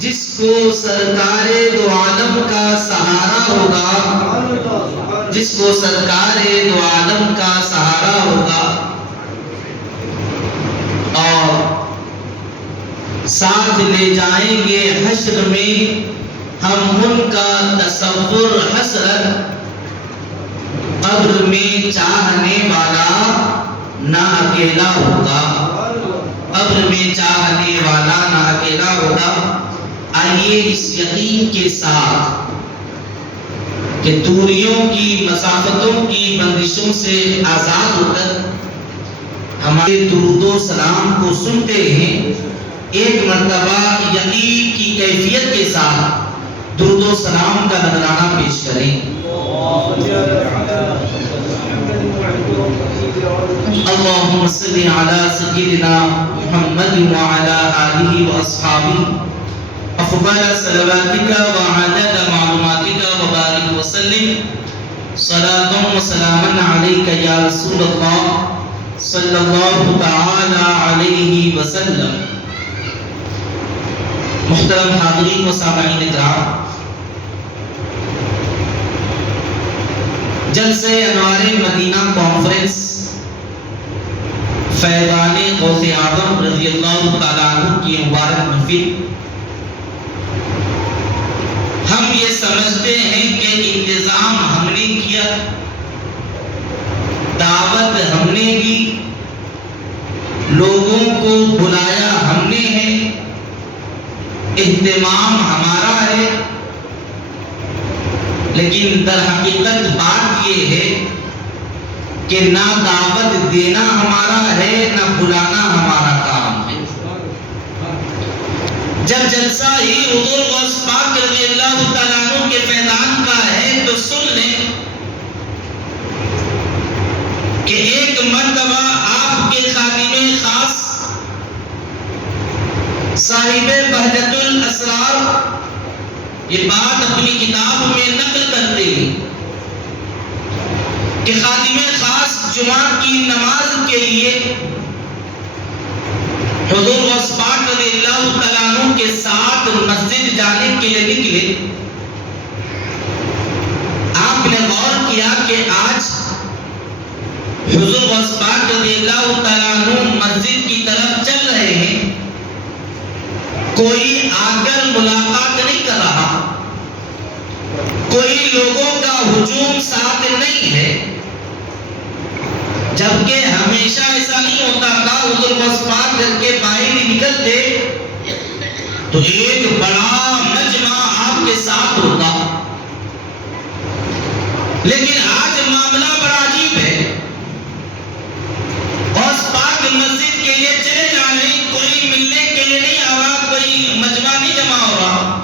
جس کو سرکار دو عالم کا سہارا ہوگا، جس کو سرکار دو عالم کا سہارا ہوگا، اور ساتھ لے جائیں گے حشر میں ہم ان کا تصور حسرت، قبر میں چاہنے والا نہ اکیلا ہوگا، قبر میں چاہنے والا نہ اکیلا ہوگا۔ آئیے اس یقین کے ساتھ کہ دوریوں کی، مسافتوں کی بندشوں سے آزاد ہو کر ہمارے درود و سلام کو سنتے ہیں، ایک مرتبہ یقین کی کیفیت کے ساتھ درود و سلام کا نذرانہ پیش کریں۔ اللہم صلی علی سیدنا محمد وعلی آلہ واصحابہ افضل صلواتک وعدد معلوماتک وبارک وسلم صلاۃ و سلاما علیک یا رسول اللہ صلی اللہ تعالی علیہ وسلم۔ محترم حاضرین و سامعین اکرام، جلسہ انوار مدینہ کانفرنس فیضان غوث اعظم رضی اللہ تعالیٰ عنہ کی مبارک محفل، ہم یہ سمجھتے ہیں کہ انتظام ہم نے کیا، دعوت ہم نے دی، لوگوں کو بلایا ہم نے ہے، اہتمام ہمارا ہے، لیکن در حقیقت بات یہ ہے کہ نہ دعوت دینا ہمارا ہے نہ بلانا ہمارا کام ہے۔ جب جلسہ ہی حضور غوث پاک رضی اللہ تعالیٰ عنہ کے فیضان کا ہے تو سن لیں کہ ایک مرتبہ آپ کے خادم خاص صاحب بہجت الاسرار یہ بات اپنی کتاب میں نقل کرتے ہیں کہ خادم خاص جمعہ کی نماز کے لیے حضور غوث پاک رضی اللہ تعالیٰ عنہ کے ساتھ مسجد جانے کے لیے نکلے۔ آپ نے غور کیا کہ آج حضور غوث پاک رضی اللہ تعالیٰ عنہ مسجد کی طرف چل رہے ہیں، کوئی آ کر ملاقات نہیں کر رہا، کوئی لوگوں کا ہجوم ساتھ نہیں ہے، جبکہ ہمیشہ ایسا نہیں ہوتا تھا۔ حضور غوث پاک گھر کے باہر ہی نکلتے تو ایک بڑا مجمع آپ کے ساتھ ہوتا، لیکن آج معاملہ بڑا عجیب ہے۔ غوث پاک مسجد کے لیے چلے جا رہے ہیں، کوئی ملنے کے لیے نہیں آ رہا، کوئی مجمع نہیں جمع ہو رہا۔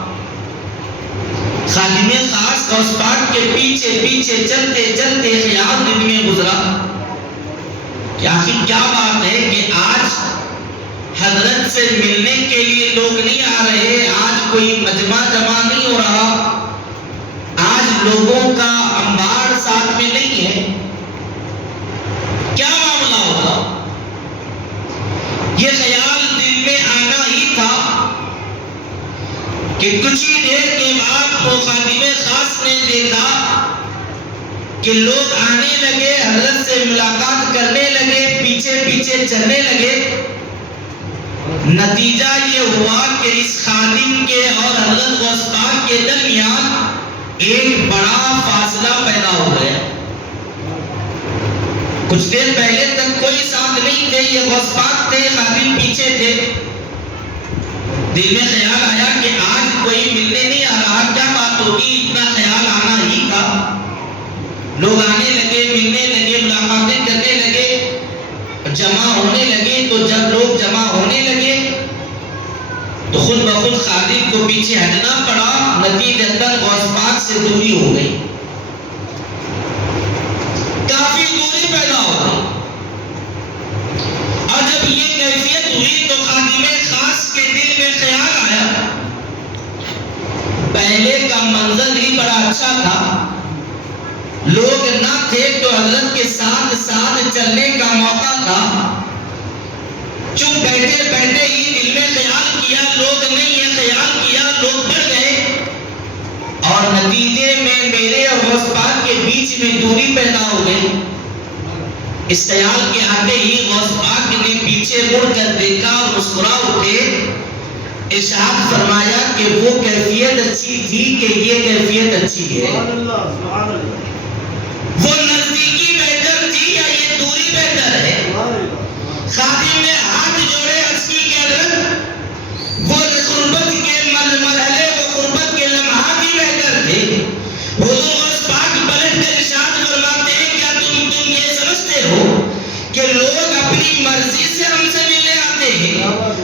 خادم خاص غوث پاک کے پیچھے پیچھے چلتے چلتے خیال دل میں گزرا کہ آخر کیا بات ہے کہ آج حضرت سے ملنے کے لیے لوگ نہیں آ رہے، آج کوئی مجمع جمع نہیں ہو رہا، آج لوگوں کا انبار ساتھ میں نہیں ہے، کیا معاملہ ہوگا؟ یہ خیال دل میں آنا ہی تھا کہ کچھ ہی دیر کے بعد وہ خادم خاص نے دیکھا کہ لوگ آنے لگے، حضرت سے ملاقات کرنے لگے، پیچھے پیچھے چلنے لگے۔ نتیجہ یہ ہوا کہ اس خادم کے اور حضرت غوث پاک کے درمیان ایک بڑا فاصلہ پیدا ہو گیا۔ کچھ دیر پہلے تک کوئی ساتھ نہیں تھے، یہ غوث پاک تھے، خادم پیچھے تھے۔ دل میں خیال آیا کہ آج کوئی ملنے نہیں آ رہا، کیا بات ہوگی؟ اتنا خیال آنا ہی تھا۔ لوگ آنے لگے، ملنے لگے، ملاقاتیں کرنے لگے، جمع ہونے لگے۔ تو جب لوگ جمع ہونے لگے تو خود بخود خادم کو پیچھے ہٹنا پڑا، نتیجتاً غوث پاک سے دوری ہو گئی، کافی دوری پیدا ہو گئی۔ اور جب یہ کیفیت ہوئی تو خادم خاص کے دل میں خیال آیا، پہلے کا منظر ہی بڑا اچھا تھا، لوگ نہ تھے تو حضرت کے ساتھ ساتھ چلنے کا موقع تھا۔ چپ بیٹھے بیٹھے ہی دل میں خیال کیا لوگ نہیں ہے، خیال کیا اس خیال کے آتے ہی غوث پاک نے پیچھے مڑ کر دیکھا اور مسکرا اٹھے، ارشاد فرمایا کہ وہ کیفیت اچھی تھی کہ یہ کیفیت اچھی ہے، وہ نزدیکی بہتر تھی یا یہ دوری بہتر ہے؟ خادم نے ہاتھ جوڑے عرض کی کہ حضرت وہ غربت کے مرحلے، وہ غربت کے لمحات ہی بہتر تھے۔ حضور غوث پاک پلٹ کر ارشاد فرماتے ہیں کیا تم یہ سمجھتے ہو کہ لوگ اپنی مرضی سے ہم سے ملنے آتے ہیں،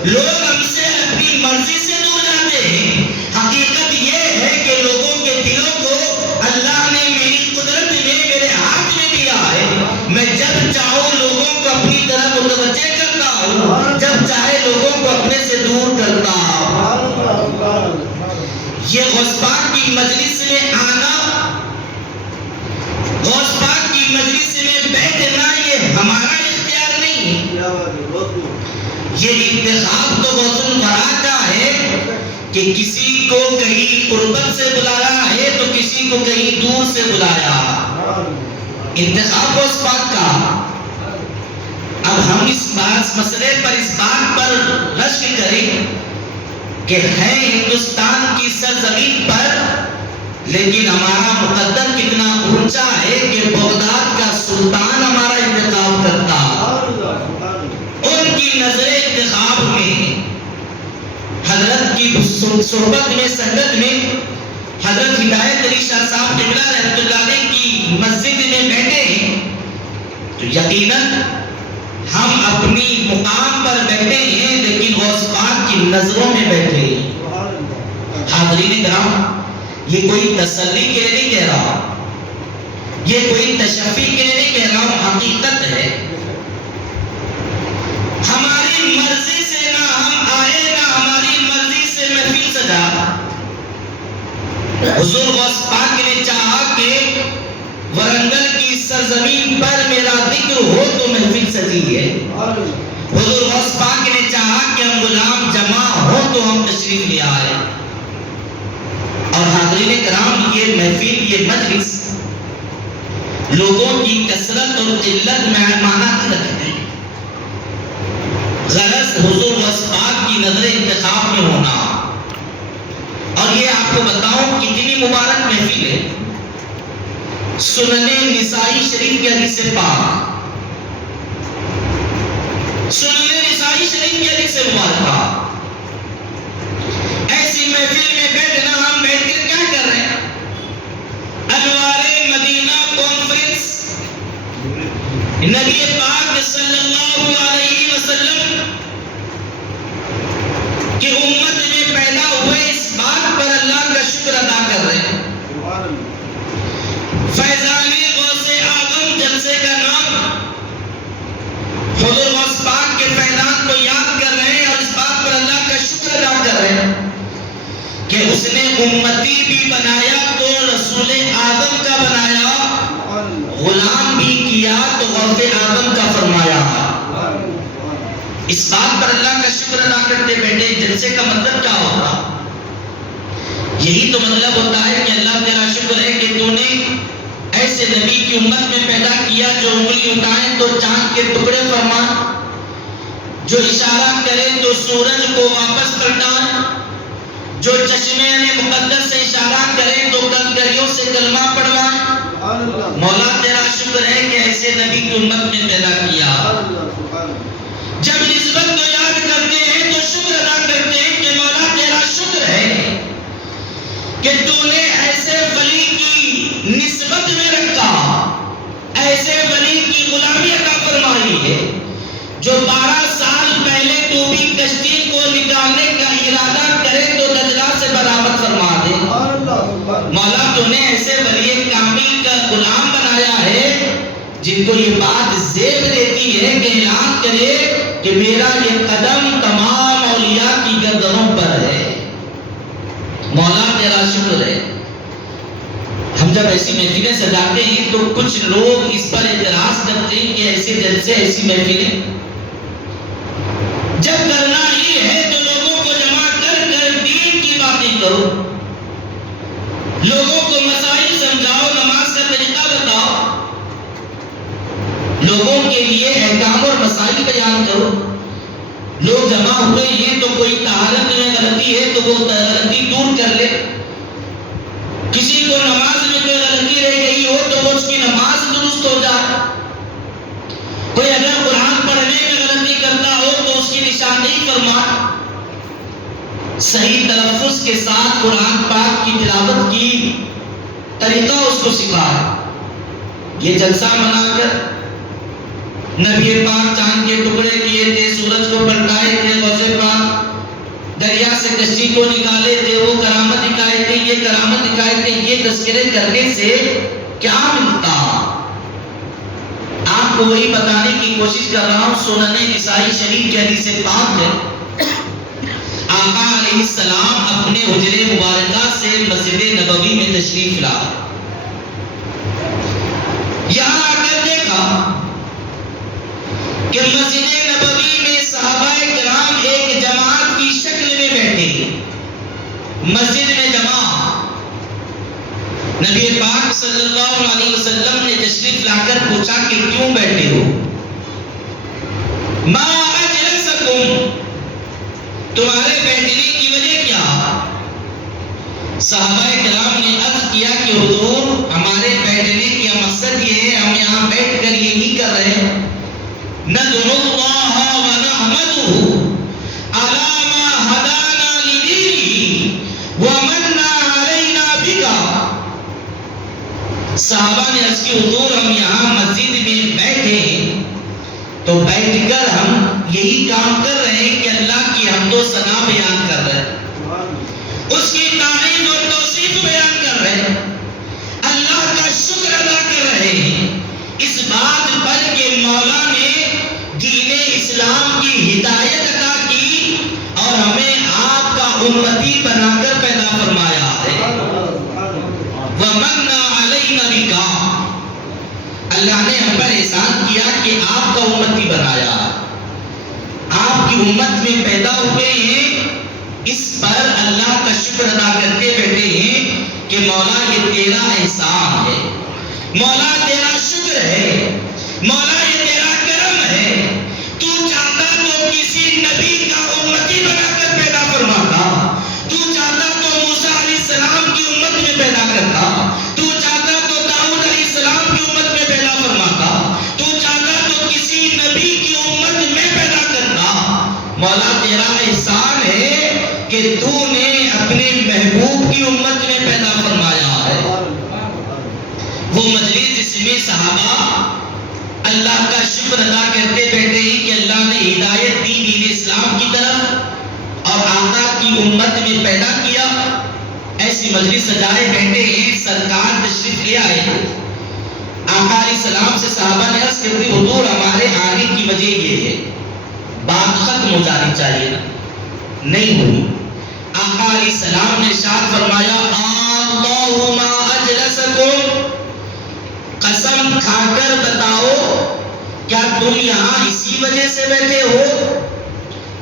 لوگ ہم سے اپنی مرضی سے دور جاتے ہیں؟ حقیقت یہ ہے کہ لوگوں کے دلوں کو اللہ نے میری قدرت میں، میرے ہاتھ میں دیا ہے۔ میں جب چاہوں لوگوں کو اپنی طرف متوجہ کرتا ہوں، جب چاہے لوگوں کو اپنے سے دور کرتا ہوں۔ یہ غوث پاک کی مجلس میں آنا، غوث پاک کی مجلس میں بیٹھنا، یہ ہمارا اختیار نہیں ہے، یہ انتخاب تو غوث الورا کا ہے کہ کسی کو کہیں قربت سے بلا رہا ہے تو کسی کو کہیں دور سے بلایا، انتخاب غوث پاک کا۔ اب ہم اس مسئلے پر، اس بات پر رشک کریں کہ ہے ہندوستان کی سرزمین پر، لیکن ہمارا مقدر کتنا اونچا ہے کہ بغداد کا سلطان ہمارا انتخاب کرتا، ان کی نظر انتخاب میں، حضرت کی صحبت میں، سنگت میں، حضرت ہدایت علی شاہ صاحب قبلہ رحمۃ اللہ علیہ کی مسجد میں بیٹھے ہیں تو یقیناً ہم اپنی مقام پر بیٹھے ہیں لیکن غوث پاک کی نظروں میں بیٹھے ہیں۔ حاضرین کرام، یہ کوئی تسلی کے لیے نہیں کہہ رہا، یہ کوئی تشفی کے لیے نہیں کہہ رہا ہوں، حقیقت ہے۔ ہماری مرضی سے نہ ہم آئے، نہ ہماری مرضی سے محفل سجا۔ حضور غوث پاک نے چاہا کہ ورنگل کی سرزمین پر میرا ذکر ہو تو محفل سجی ہے۔ حضور غوث پاک نے چاہا کہ ہم غلام جمع ہو تو ہم تشریف لے آئے۔ اور حاضرین کرام، یہ محفل، یہ مجلس لوگوں کی کثرت اور قلت میں معنی نہیں رکھتے، غرض حضور غوث پاک کی نظر انتخاب میں ہونا۔ اور یہ آپ کو بتاؤں کتنی مبارک محفل ہے، سنن نسائی شریف کی حدیث پاک، سنن نسائی شریف کی حدیث مبارکہ، ایسی محفل میں بیٹھنا، ہم بیٹھ کر کیا کر رہے ہیں؟ انوار مدینہ کانفرنس، نبی پاک صلی اللہ علیہ وسلم کی امت میں پیدا ہوئے، اس بات پر اللہ کا شکر ادا کر رہے ہیں۔ فیضان غوث اعظم جلسے کا نام، حضور غوث پاک کے فیضان کو یاد کر رہے ہیں اور اس بات پر اللہ کا شکر ادا کر رہے ہیں کہ اس نے امتی بھی بنایا تو رسول اعظم کا بنایا، غلام بھی کیا تو غوث اعظم کا فرمایا۔ اس بات پر اللہ کا شکر ادا کرتے بیٹھے۔ جلسے کا مطلب کیا ہوتا؟ یہی تو مطلب ہوتا ہے کہ اللہ تیرا شکر ہے کہ تو نے ایسے نبی کی امت میں پیدا کیا جو انگلی اٹھائیں تو چاند کے ٹکڑے فرمائیں، جو اشارہ کرے تو سورج کو واپس پلٹائیں، جو چشمے مقدس سے اشارہ کرے تو کلکریوں سے کلمہ پڑھوائیں۔ مولا تیرا شکر ہے کہ ایسے نبی کی امت میں پیدا کیا۔ جب نسبت کو یاد کرتے ہیں تو شکر ادا کرتے ہیں کہ مولا تیرا شکر ہے کہ تو نے ایسے ولی کی نسبت میں رکھا، ایسے ولی کی غلامی عطا فرمائی ہے جو 12 سال پہلے ڈوبی کشتی کو نکالنے کا ارادہ کرے تو دجلہ سے برآمد فرما دے۔ مولا تو نے ایسے ولی کامل کا غلام بنایا ہے جن کو یہ بات زیب دیتی ہے کہ اعلان کرے کہ میرا یہ قدم تمام اولیاء کی گردنوں پر ہے۔ مولا تیرا شکر ہے۔ ہم جب ایسی محفلیں سجاتے ہیں تو کچھ لوگ اس پر اعتراض کرتے ہیں کہ ایسے جلسے، ایسی محفلیں جب کرنا ہی ہے تو لوگوں کو جمع کر کر دین کی باتیں کرو، لوگوں کو مسائل سمجھاؤ، نماز کا طریقہ بتاؤ، لوگوں کے لیے احکام اور مسائل بیان کرو. لوگ جمع ہوئے ہیں تو کوئی طہارت میں غلطی ہے تو وہ غلطی دور کر لے. کسی کو نماز میں کوئی غلطی رہ گئی ہو تو وہ اس کی نماز درست ہو جائے. کوئی اگر قرآن پڑھنے میں غلطی کرتا ہو تو اس کی نشاندہی فرما. صحیح تلفظ کے ساتھ قرآن پاک کی تلاوت کی طریقہ اس کو سکھا. یہ جلسہ منا کر نبی پاک چاند کے ٹکڑے کیے تھے، سورج کو پلٹائے تھے، غوث پاک دریا سے کشتی کو نکالے تھے، وہ کرامت دکھائے تھے، یہ کرامت دکھائے تھے. یہ تذکرے کرنے سے کیا ملتا؟ آپ کو وہی بتانے کی کوشش کر رہا ہوں. سنن نسائی شریف کی حدیث پاک ہے، آقا علیہ السلام اپنے حجرے مبارکہ سے مسجد نبوی میں تشریف لائے. یہاں آ کر دیکھا کہ مسجد نبوی میں صحابہ کرام ایک جماعت کی شکل میں بیٹھے. مسجد میں جمع. نبی پاک صلی اللہ علیہ وسلم نے تشریف لا کر پوچھا کہ کیوں بیٹھے ہو؟ ما اجلسکم، تمہارے بیٹھنے کی وجہ کیا؟ صحابہ کرام نے عرض کیا کہ حضور ہمارے بیٹھنے کا مقصد یہ ہے، ہم یہاں بیٹھ کر یہی کر رہے ہیں، ندعو اللہ ونحمدہ علی ما ہدانا لدینہ ومن علینا بک. صحابہ نے عرض کی حضور ہم یہاں مسجد میں بیٹھے ہیں تو بیٹھ کر ہم یہی کام کر رہے ہیں کہ اللہ کی حمد و ثنا بیان کر رہے ہیں، اس کی تعریف اور توصیف بیان کر رہے ہیں، اللہ کا شکر ادا کر رہے ہیں. اس بات پر کہ مولا نے دین اسلام کی ہدایت عطا کی اور ہمیں آپ کا امتی بنا کر پیدا فرمایا ہے. وَمَنَّ عَلَيْنَا بِكَ، اللہ نے ہم پر احسان کیا کہ آپ کا امتی بنایا، آپ کی امت میں پیدا ہوئے ہیں. اس پر اللہ کا شکر ادا کرتے بیٹھے ہیں کہ مولا یہ تیرا احسان ہے، مولا تیرا شکر ہے، مولا یہ تیرا کرم ہے. تو چاہتا تو کسی نبی کا امتی بنا کر پیدا فرماتا، تو چاہتا تو موسیٰ علیہ السلام کی امت میں پیدا کرتا، تو چاہتا تو داؤد علیہ السلام کی امت میں پیدا فرماتا، تو چاہتا تو کسی نبی کی امت میں پیدا کرتا. مولا تیرا احسان ہے کہ تو نے اپنے محبوب کی امت میں پیدا فرمایا ہے. وہ مجلس جس میں صحابہ اللہ کا شکر ادا کرتے بیٹھے ہیں کہ اللہ نے ہدایت دی دین اسلام کی طرف اور آقا کی امت میں پیدا کیا. ایسی مجلس سجائے بیٹھے ہیں، سرکار تشریف لے آئے. آقا علیہ السلام سے صحابہ نے عرض کر دی حضور ہمارے آنے کی وجہ یہ ہے، بات ختم ہو جانی چاہیے نا، نہیں ہوئی. آقا علیہ السلام نے ارشاد فرمایا اللہم اجلسکم، قسم کھا کر بتاؤ کیا تم یہاں اسی وجہ سے بیٹھے ہو؟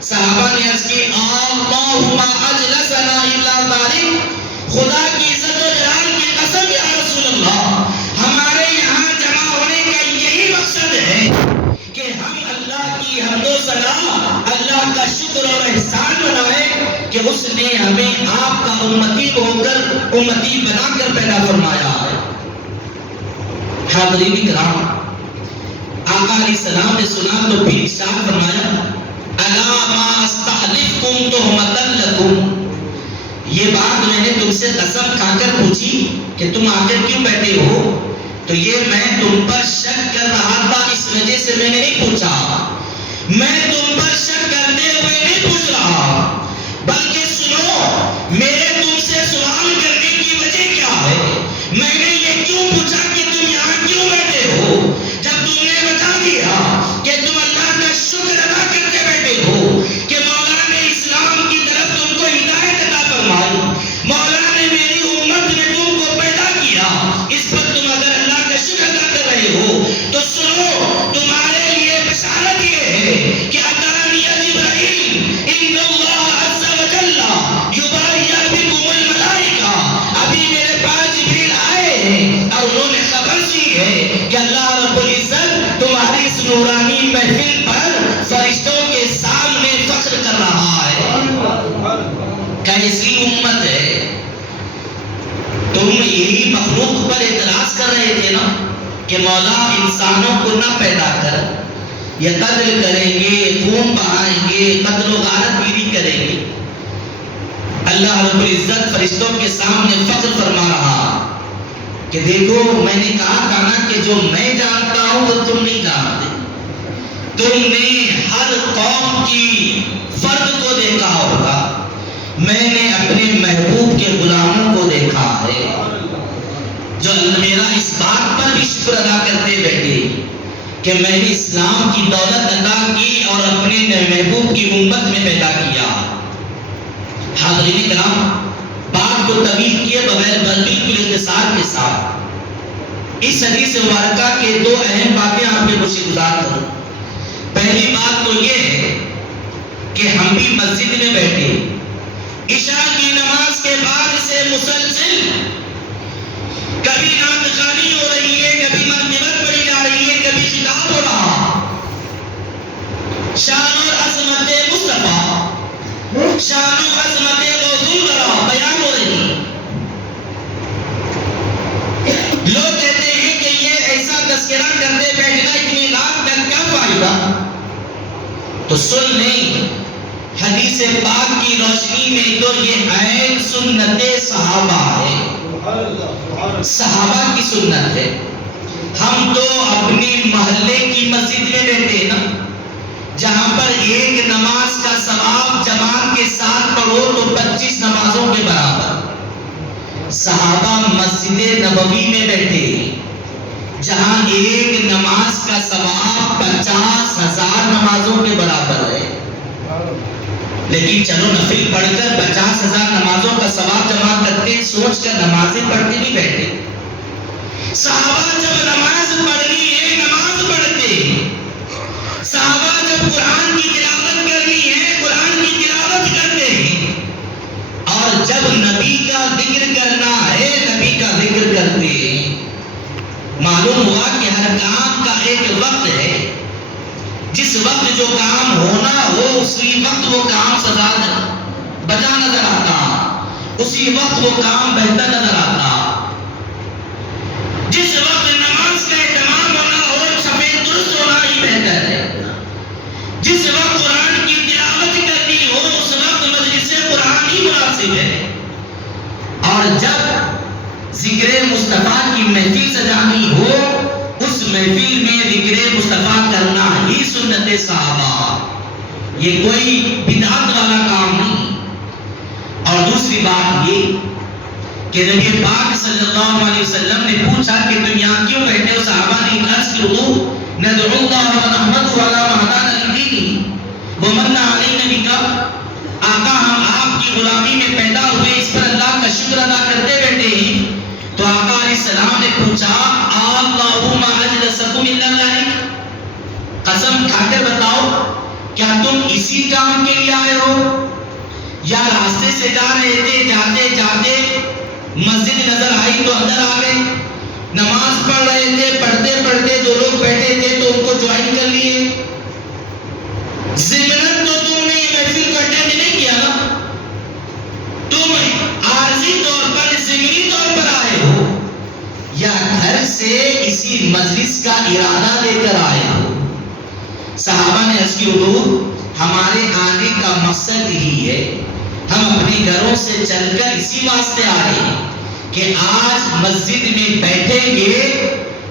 صحابہ نے عرض کی اللہم اجلسنا الا ذالک، خدا کی عزت و جلال کی قسم یا رسول اللہ ہمارے یہاں جمع ہونے کا یہی مقصد ہے کہ ہم اللہ کی حمد و ثنا، اللہ کا شکر اور احسان منائے کہ اس نے ہمیں آپ کا امتی ہو کر امتی بنا کر پیدا فرمایا ہے. حاضرین کرام، آقا علیہ السلام نے سنا تو پھر ارشاد فرمایا الا ما استحلفکم تہمۃ لکم، یہ بات میں نے تم سے قسم کھا کر پوچھی کہ تم آ کر کیوں بیٹھے ہو تو یہ میں تم پر شک کر رہا تھا، اس وجہ سے میں نے نہیں پوچھا. میں تم پر شک کرتے ہوئے نہیں پوچھ رہا، بلکہ سنو میرے تم سے سوال کرنے کی وجہ کیا ہے. میں نے یہ کیوں پوچھا کہ تم یہاں کیوں بیٹھے ہو، جب تم نے بتا دیا کہ تم اللہ کا شکر ادا کرتے بیٹھے ہو کہ مولا نے اسلام کی طرف تم کو ہدایت عطا فرمائی، مولا نے میری امت میں تم کو پیدا کیا، اس پر تم اگر اللہ کا شکر ادا کر رہے ہو تو سنو تمہارے لیے بشارت یہ ہے کہ اتانی جبرائیل ان اللہ عز و جل یباہی ایسی امت ہے، تم یہی مخلوق پر اعتراض کر رہے تھے نا کہ مولا انسانوں کو نہ پیدا کر، یہ قتل کریں گے، خون بہائیں گے، قتل و غارت گیری کریں گے۔ اللہ رب العزت فرشتوں کے سامنے فخر فرما رہا کہ دیکھو میں نے کہا تھا نا کہ جو میں جانتا ہوں وہ تم نہیں جانتے۔ تم نے ہر قوم کی فرد کو دیکھا ہوگا، میں نے اپنے محبوب کے غلاموں کو دیکھا ہے جو میرا اس بات پر بھی شکر ادا کرتے بیٹھے کہ میں نے اسلام کی دولت عطا کی اور اپنے محبوب کی امت میں پیدا کیا۔ حاضرین کرام، بات کو طویل کیے بغیر بالکل اختصار کے ساتھ اس حدیث مبارکہ کے دو اہم باتیں آپ کے گوشے گزار کروں۔ پہلی بات تو یہ ہے کہ ہم بھی مسجد میں بیٹھے عشاء کی نماز کے بعد سے مسلسل کبھی نعت خوانی ہو رہی ہے، کبھی منقبت پڑھی جا رہی ہے، کبھی خطاب ہو رہا، شان اور عظمت مصطفیٰ، شان و عظمت موضوع برا بیان ہو رہی۔ لوگ کہتے ہیں کہ یہ ایسا تذکرہ کرتے بیٹھنا اتنی رات کا کیا فائدہ؟ تو سن لیں، حدیث پاک کی روشنی میں تو یہ عین سنت صحابہ ہے، صحابہ کی سنت ہے۔ ہم تو اپنے محلے کی مسجد میں بیٹھے ہیں نا، جہاں پر ایک نماز کا ثواب جماعت کے ساتھ پڑھو تو 25 نمازوں کے برابر۔ صحابہ مسجد نبوی میں بیٹھے جہاں ایک نماز کا ثواب 50,000 نمازوں کے برابر ہے، لیکن چلو نفل پڑھ کر 50,000 نمازوں کا ثواب جمع کرتے سوچ کر نمازیں پڑھتے نہیں بیٹھے۔ صحابہ جب نماز پڑھنی ہے نماز پڑھتے ہیں، صحابہ جب قرآن کی تلاوت کرنی ہے قرآن کی تلاوت کرتے ہیں، اور جب نبی کا ذکر کرنا ہے نبی کا ذکر کرتے ہیں۔ معلوم ہوا کہ ہر کام کا ایک وقت ہے، جس وقت جو کام ہونا ہو اسی وقت وہ کام سزا بجا نظر آتا، اسی وقت وہ کام بہتر نظر آتا۔ جس وقت نماز کا اہتمام ہونا ہو سفید درست ہونا ہی بہتر ہے، جس وقت قرآن کی تلاوت کرنی ہو اس وقت مجلس قرآن ہی مناسب ہے، اور جب ذکر مصطفیٰ کی محفل سجانی ہو اس محفل میں ذکر مصطفیٰ کرنا ہی سنت صحابہ، یہ کوئی بدعت والا کام نہیں۔ اور دوسری بات یہ کہ نبی پاک صلی اللہ علیہ وسلم نے پوچھا کہ تم یہاں کیوں بیٹھے ہو؟ صحابہ نے عرض کی حضور ندعو اللہ و نحمدہ علی ما ہدانا لدینہ ومن علینا بک، آقا ہم آپ کی غلامی میں پیدا ہوئے، اس پر اللہ کا شکر ادا کرتے بیٹھے ہیں۔ تو آقا علیہ السلام نے پوچھا اللہم اجلسکم الا ذلک، قسم کھا کر بتاؤ کیا تم اسی کام کے لیے آئے ہو، یا راستے سے جا رہے تھے جاتے جاتے مسجد نظر آئی تو اندر آ گئے، نماز پڑھ رہے تھے پڑھتے پڑھتے جو لوگ بیٹھے تھے تو ان کو جوائن کر لیے؟ ضمناً تو تم نے یہ محفل کو اٹینڈ نہیں کیا نا، تم عارضی طور پر ضمنی طور پر آئے ہو، یا گھر سے اسی مجلس کا ارادہ لے کر آئے ہو؟ صحابہ نے عرض کی حضور ہمارے آنے کا مقصد ہی ہے، ہم اپنے گھروں سے چل کر اسی واسطے آئے ہیں کہ آج مسجد میں بیٹھیں گے،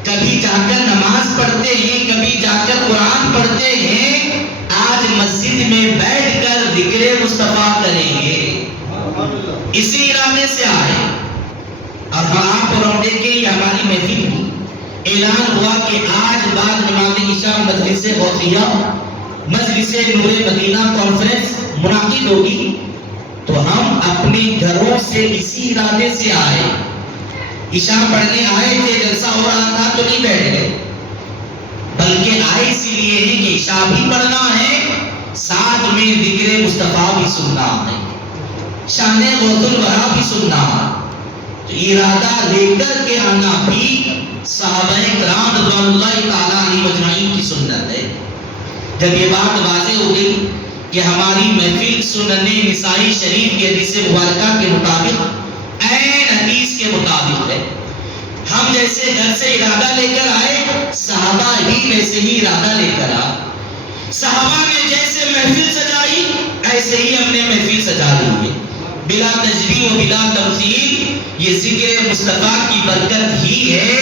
کبھی جا کر نماز پڑھتے ہیں، کبھی جا کر قرآن پڑھتے ہیں، آج مسجد میں بیٹھ کر ذکر مصطفیٰ کریں گے، اسی ارادے سے آئے۔ اور آپ اور دیکھیں یہ ہماری محفل کی اعلان ہوا کہ آج بعد نماز عشاء مجلس غوثیہ مجلس نور مدینہ کانفرنس منعقد ہوگی، تو ہم اپنے گھروں سے اسی ارادے سے آئے، عشاء پڑھنے آئے تھے، جلسہ ہو رہا تھا تو نہیں بیٹھ گئے، بلکہ آئے اسی لیے ہے کہ عشاء بھی پڑھنا ہے ساتھ میں ذکر مصطفیٰ بھی سننا ہے، شان غوث الورا بھی سننا ہے۔ ارادہ لے کر کے آنا بھی صحابہ کرام رضوان اللہ تعالیٰ علیہ اجمعین کی سنت ہے۔ جب یہ بات واضح ہو گئی کہ ہماری محفل سنن نسائی شریف کی حدیث مبارکہ کے مطابق عین حدیث کے مطابق ہے. ہم جیسے گھر سے ارادہ لے کر آئے صحابہ ہی ویسے ہی ارادہ لے کر آئے. صحابہ نے جیسے محفل سجائی ایسے ہی ہم نے محفل سجا لی ہے بلا تشبیہ و بلا تمثیل. یہ ذکر مصطفیٰ کی برکت ہی ہے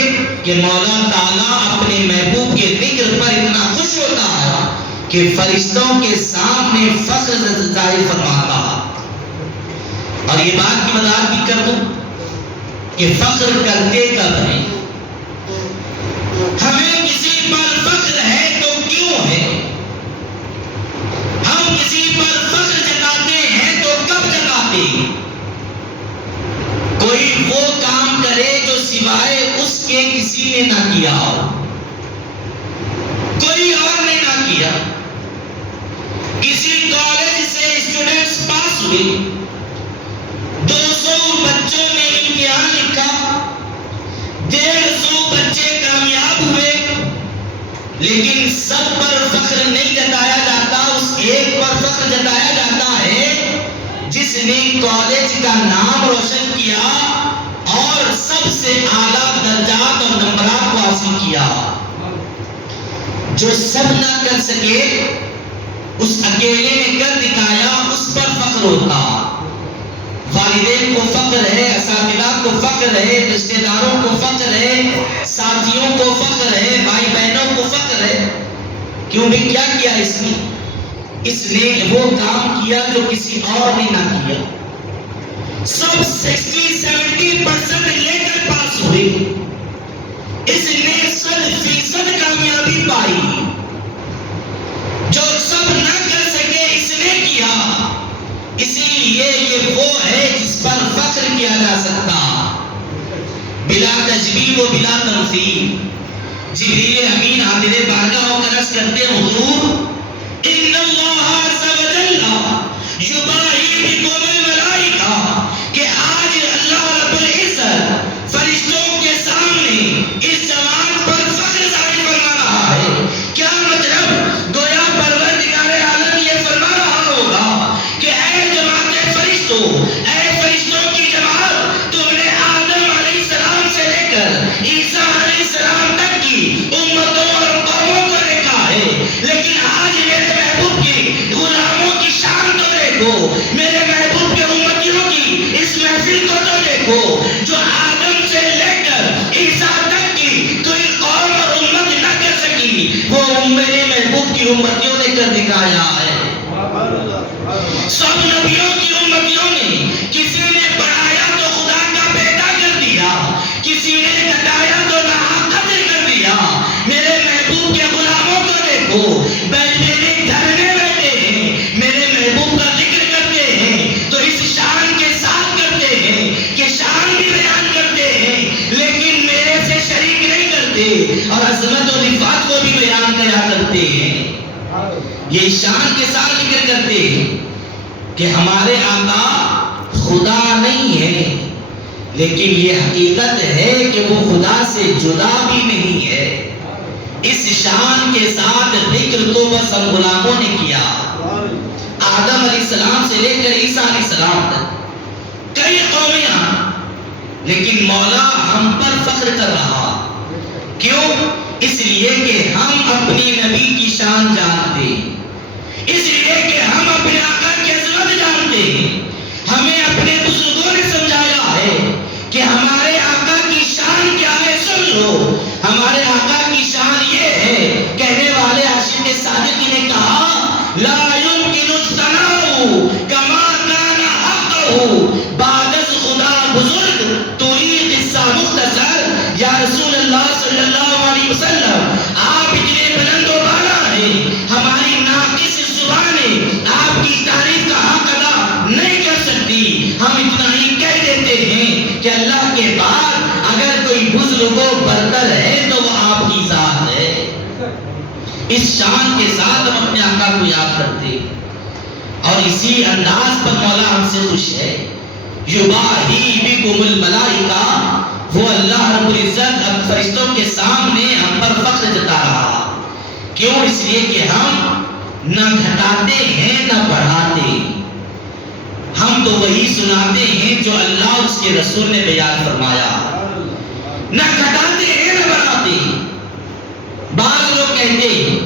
کہ مولا تعالیٰ اپنے محبوب کے ذکر پر اتنا خوش ہوتا ہے کہ فرشتوں کے سامنے فخر ظاہر فرماتا ہے. اور یہ بات کی وضاحت بھی کر دوں کہ فخر کرتے کب ہیں. ہمیں کسی پر فخر ہے تو کیوں ہے؟ ہم کسی پر فخر جتاتے ہیں تو کب جتاتے ہیں؟ کوئی وہ کام کرے جو سوائے اس کے کسی نے نہ کیا ہو، کوئی اور نے نہ کیا. کسی کالج سے اسٹوڈنٹس پاس ہوئے، 200 بچوں نے امتحان لکھا، 150 بچے کامیاب ہوئے، لیکن سب پر فخر نہیں جتایا جاتا. اس ایک پر فخر جتایا جاتا ہے جس نے کالج کا نام روشن کیا اور سب سے اعلیٰ درجات اور نمبرات کو حاصل کیا. جو سب نہ کر سکے اس اکیلے نے کر دکھایا، اس پر فخر ہوتا. والدین کو فخر ہے، اساتذہ کو فخر ہے، رشتہ داروں کو فخر ہے، ساتھیوں کو فخر ہے، بھائی بہنوں کو فخر ہے. کیوں بھی کیا کیا اس نے؟ اس نے وہ کام کیا جو کسی اور نے نہ کیا. سب 60-70% لے کر پاس ہوئے، اس نے 100% کامیابی پائی. جو سب نہ کر سکے اس نے کیا. اسی لیے یہ وہ ہے جس پر فخر کیا جا سکتا بلا تشبیہ و بلا تمثیل. جبریل امین حاضر بارگاہ ہو کر عرض کرتے حضور ان اللہ عز و جل یباہی بکم الملائکہ، کہ آج اللہ رب العزت فرشتوں کے سامنے اس جماعت پر فخر ظاہر فرما رہا ہے. کیا مطلب؟ گویا پروردگار عالم یہ فرما رہا ہوگا کہ اے جماعت فرشتوں، اے فرشتوں کی جماعت، تم نے آدم علیہ السلام سے لے کر عیسیٰ علیہ السلام تک کی امتوں اور قوموں کو دیکھا ہے، لیکن آج میرے محبوب کی غلاموں کی شان تو دیکھو، میرے محبوب کے امتیوں کی اس محفل کو تو دیکھو جو آدم سے لے کر عیسیٰ تک کی کوئی قوم اور امت نہ کر سکی، وہ میرے محبوب کی امتیوں نے کر دکھایا ہے. سب نبیوں کی امتیوں نے، کسی نے بڑھایا تو خدا کا بیٹا کر دیا، کسی نے گھٹایا تو ناحق قتل کر دیا. میرے محبوب کے غلاموں کو دیکھو، میرے گھر میں بیٹھے ہیں، میرے محبوب کا ذکر کرتے ہیں تو اس شان کے ساتھ کرتے ہیں کہ شان بھی بیان کرتے ہیں، لیکن میرے سے شریک نہیں کرتے، اور عظمت و رفعت کو بھی بیان کیا کرتے ہیں. یہ شان کے ساتھ ذکر کرتے ہیں کہ ہمارے آقا خدا نہیں ہے، لیکن یہ حقیقت ہے کہ وہ خدا سے جدا بھی نہیں ہے. اس شان کے ساتھ ذکر تو بس ہم غلاموں نے کیا. آدم علیہ السلام سے لے کر عیسیٰ علیہ السلام تک کئی قومیاں، لیکن مولا ہم پر فخر کر رہا. کیوں؟ اس لیے کہ ہم اپنی نبی کی شان جانتے ہیں، اس لیے کہ ہم اپنے آقا کی عظمت جانتے ہیں. ہمیں اپنے بزرگوں نے سمجھایا ہے کہ ہمارے آقا کی شان کیا ہے. سن لو، ہمارے آقا کی شان یہ ہے، کہنے والے عاشق صادق نے کہا لا يمكن الثناء كما كان حقه بعد خدا بزرگ توہی قصہ مختصر. یا رسول اللہ صلی اللہ علیہ وسلم، آپ اتنے بلند و بالا ہیں، ہماری ناقص زبانیں آپ کی تعریف کا حق ادا نہیں کر سکتی. ہم اتنا ہی کہہ دیتے ہیں کہ اللہ کے بعد اگر کوئی بزرگ و برتر ہے تو وہ آپ کی ذات ہے. اس شان کے ساتھ ہم اپنے آقا کو یاد کرتے، اور اسی انداز پر مولا ہم سے خوش ہے. یباہی بکم الملائکہ، وہ اللہ رب العزت اب فرشتوں کے سامنے ہم پر فخر جتا رہا. کیوں؟ اس لیے کہ ہم نہ گھٹاتے ہیں نہ بڑھاتے، ہم تو وہی سناتے ہیں جو اللہ اس کے رسول نے بیان فرمایا، نہ گھٹاتے ہیں نہ بڑھاتے۔ بعض لوگ کہتے ہیں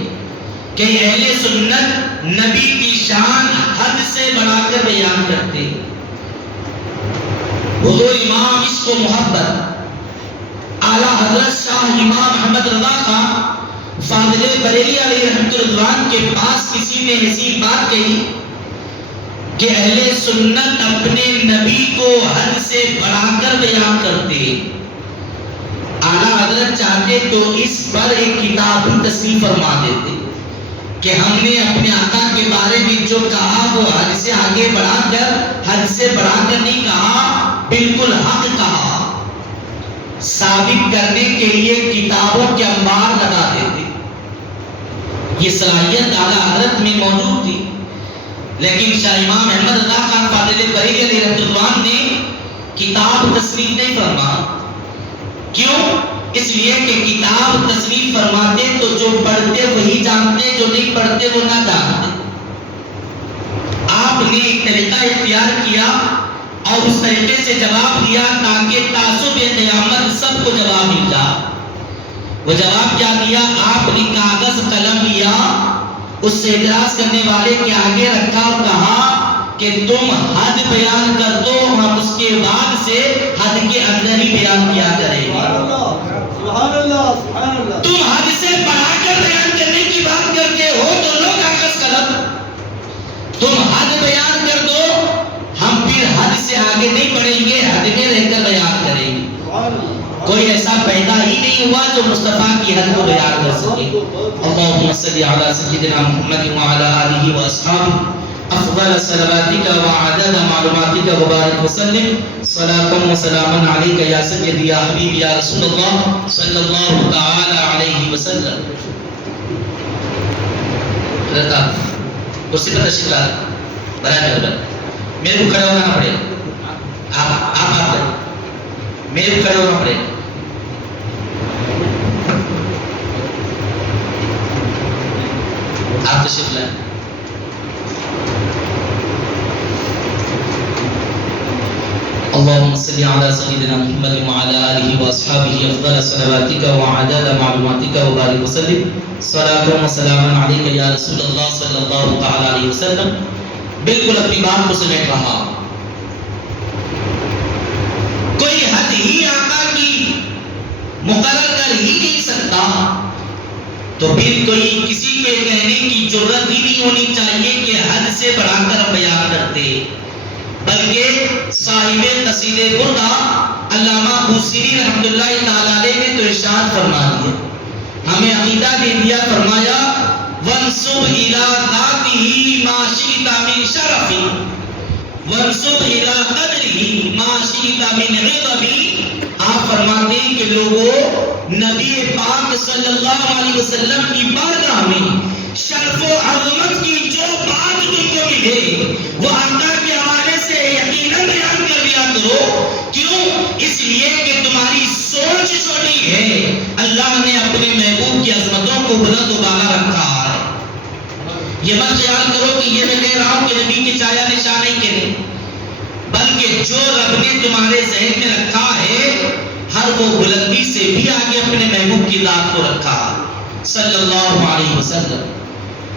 کہ اہل سنت نبی کی شان حد سے بڑھا کر بیان کرتے، حضور امام عشق و محبت اعلیٰ حضرت شاہ امام محمد رضا خان فاضل بریلی علیہ رحمۃ اللہ کے پاس کسی نے ایسی بات کہی کہ اہل سنت اپنے نبی کو حد سے بڑھا کر بیان کرتے، اعلیٰ حضرت چاہتے تو اس پر ایک کتاب بھی تصنیف فرما دیتے کہ ہم نے اپنے آقا کے بارے میں جو کہا وہ حد سے آگے بڑھا کر، حد سے بڑھا کر نہیں کہا، بالکل حق کہا۔ ثابت کرنے کے لیے کتابوں کے انبار لگا دیتے، یہ صلاحیت اعلیٰ حضرت میں موجود تھی، لیکن شاہ امام احمد رضا خان فاضل بریلی علیہ رحمۃ اللہ نے کتاب تصنیف نہیں فرمایا۔ کیوں؟ اس لیے کہ کتاب تصنیف فرماتے تو جو پڑھتے وہی جانتے، جو نہیں پڑھتے وہ نہ جانتے۔ آپ نے ایک طریقہ اختیار کیا اور اس طریقے سے جواب دیا تاکہ تعصب قیامت سب کو جواب مل جائے۔ وہ جواب کیا دیا؟ آپ نے کاغذ قلم لیا، اس سے اعتراض کرنے والے کے آگے رکھا اور کہا کہ تم حد بیان کر دو، ہم اس کے بعد سے حد کے اندر ہی بیان کیا کریں گے۔ سبحان اللہ، سبحان اللہ۔ تم حد سے بڑھا کر بیان کرنے کی بات کرتے ہو تو لو کاغذ قلم، تم حد بیان کر دو، ہم پھر حد سے آگے نہیں بڑھیں گے، حد میں رہ کر بیان کریں گے۔ کوئی ایسا پیدا ہی نہیں ہوا جو مصطفیٰ کی حد کو بیان کر سکے۔ اللہم صلی علی سیدنا محمد وعلی آلہ واصحابہ افضل صلواتک وعدد معلوماتک وبارک وسلم صلاۃ و سلام علیک یا سیدی یا حبیبی یا رسول اللہ صلی اللہ تعالی علیہ وسلم۔ کرسی پر تشریف لا برائے مہربانی، میرے کو کھڑے ہونا پڑے گا، آپ میرے کو کھڑے ہونا پڑے گا۔ آپ تشریف لائیں۔ اللهم صل على سيدنا محمد وعلى آله وأصحابه أفضل صلواتك وعدد معلوماتك وبارك وسلم صلاة وسلام عليك يا رسول الله صلی اللہ تعالی علیہ وسلم۔ بالکل اپنی بات کو سمیٹ رہا، کوئی حد ہی آقا کی مقرر کر ہی نہیں سکتا، تو پھر کوئی کسی کے کہنے کی جرت ہی نہیں ہونی چاہیے کہ حد سے بڑھا کر ہم بیان کرتے، بلکہ صاحب قصیدہ بردہ علامہ بوصیری رحمۃ اللہ تعالی علیہ نے تو ارشاد فرما دیا، ہمیں عقیدہ دے دیا، فرمایا وَانْسُبْ إِلَىٰ ذَاتِهِ مَا شِئْتَ مِنْ شَرَفٍ وَانْسُبْ إِلَىٰ قَدْرِهِ مَا شِئْتَ مِنْ عِظَمٍ۔ آپ فرماتے ہیں کہ لوگوں، نبی پاک صلی اللہ علیہ وسلم کی بارگاہ میں شرف و عظمت کی جو بات تم کو ملے وہ آقا کے حوالے سے یقیناً بیان کر دیا کرو۔ کیوں؟ اس لیے کہ تمہاری سوچ چھوٹی ہے، اللہ نے اپنے محبوب کی عظمتوں کو بلند و بالا رکھا ہے۔ یہ مت خیال کرو کہ یہ میں کہہ رہا ہوں کہ نبی کی چایا نشان نہیں کرے، بلکہ جو رب نے تمہارے ذہن میں رکھا ہے ہر وہ بلندی سے بھی آگے اپنے محبوب کی ذات کو رکھا صلی اللہ علیہ وسلم۔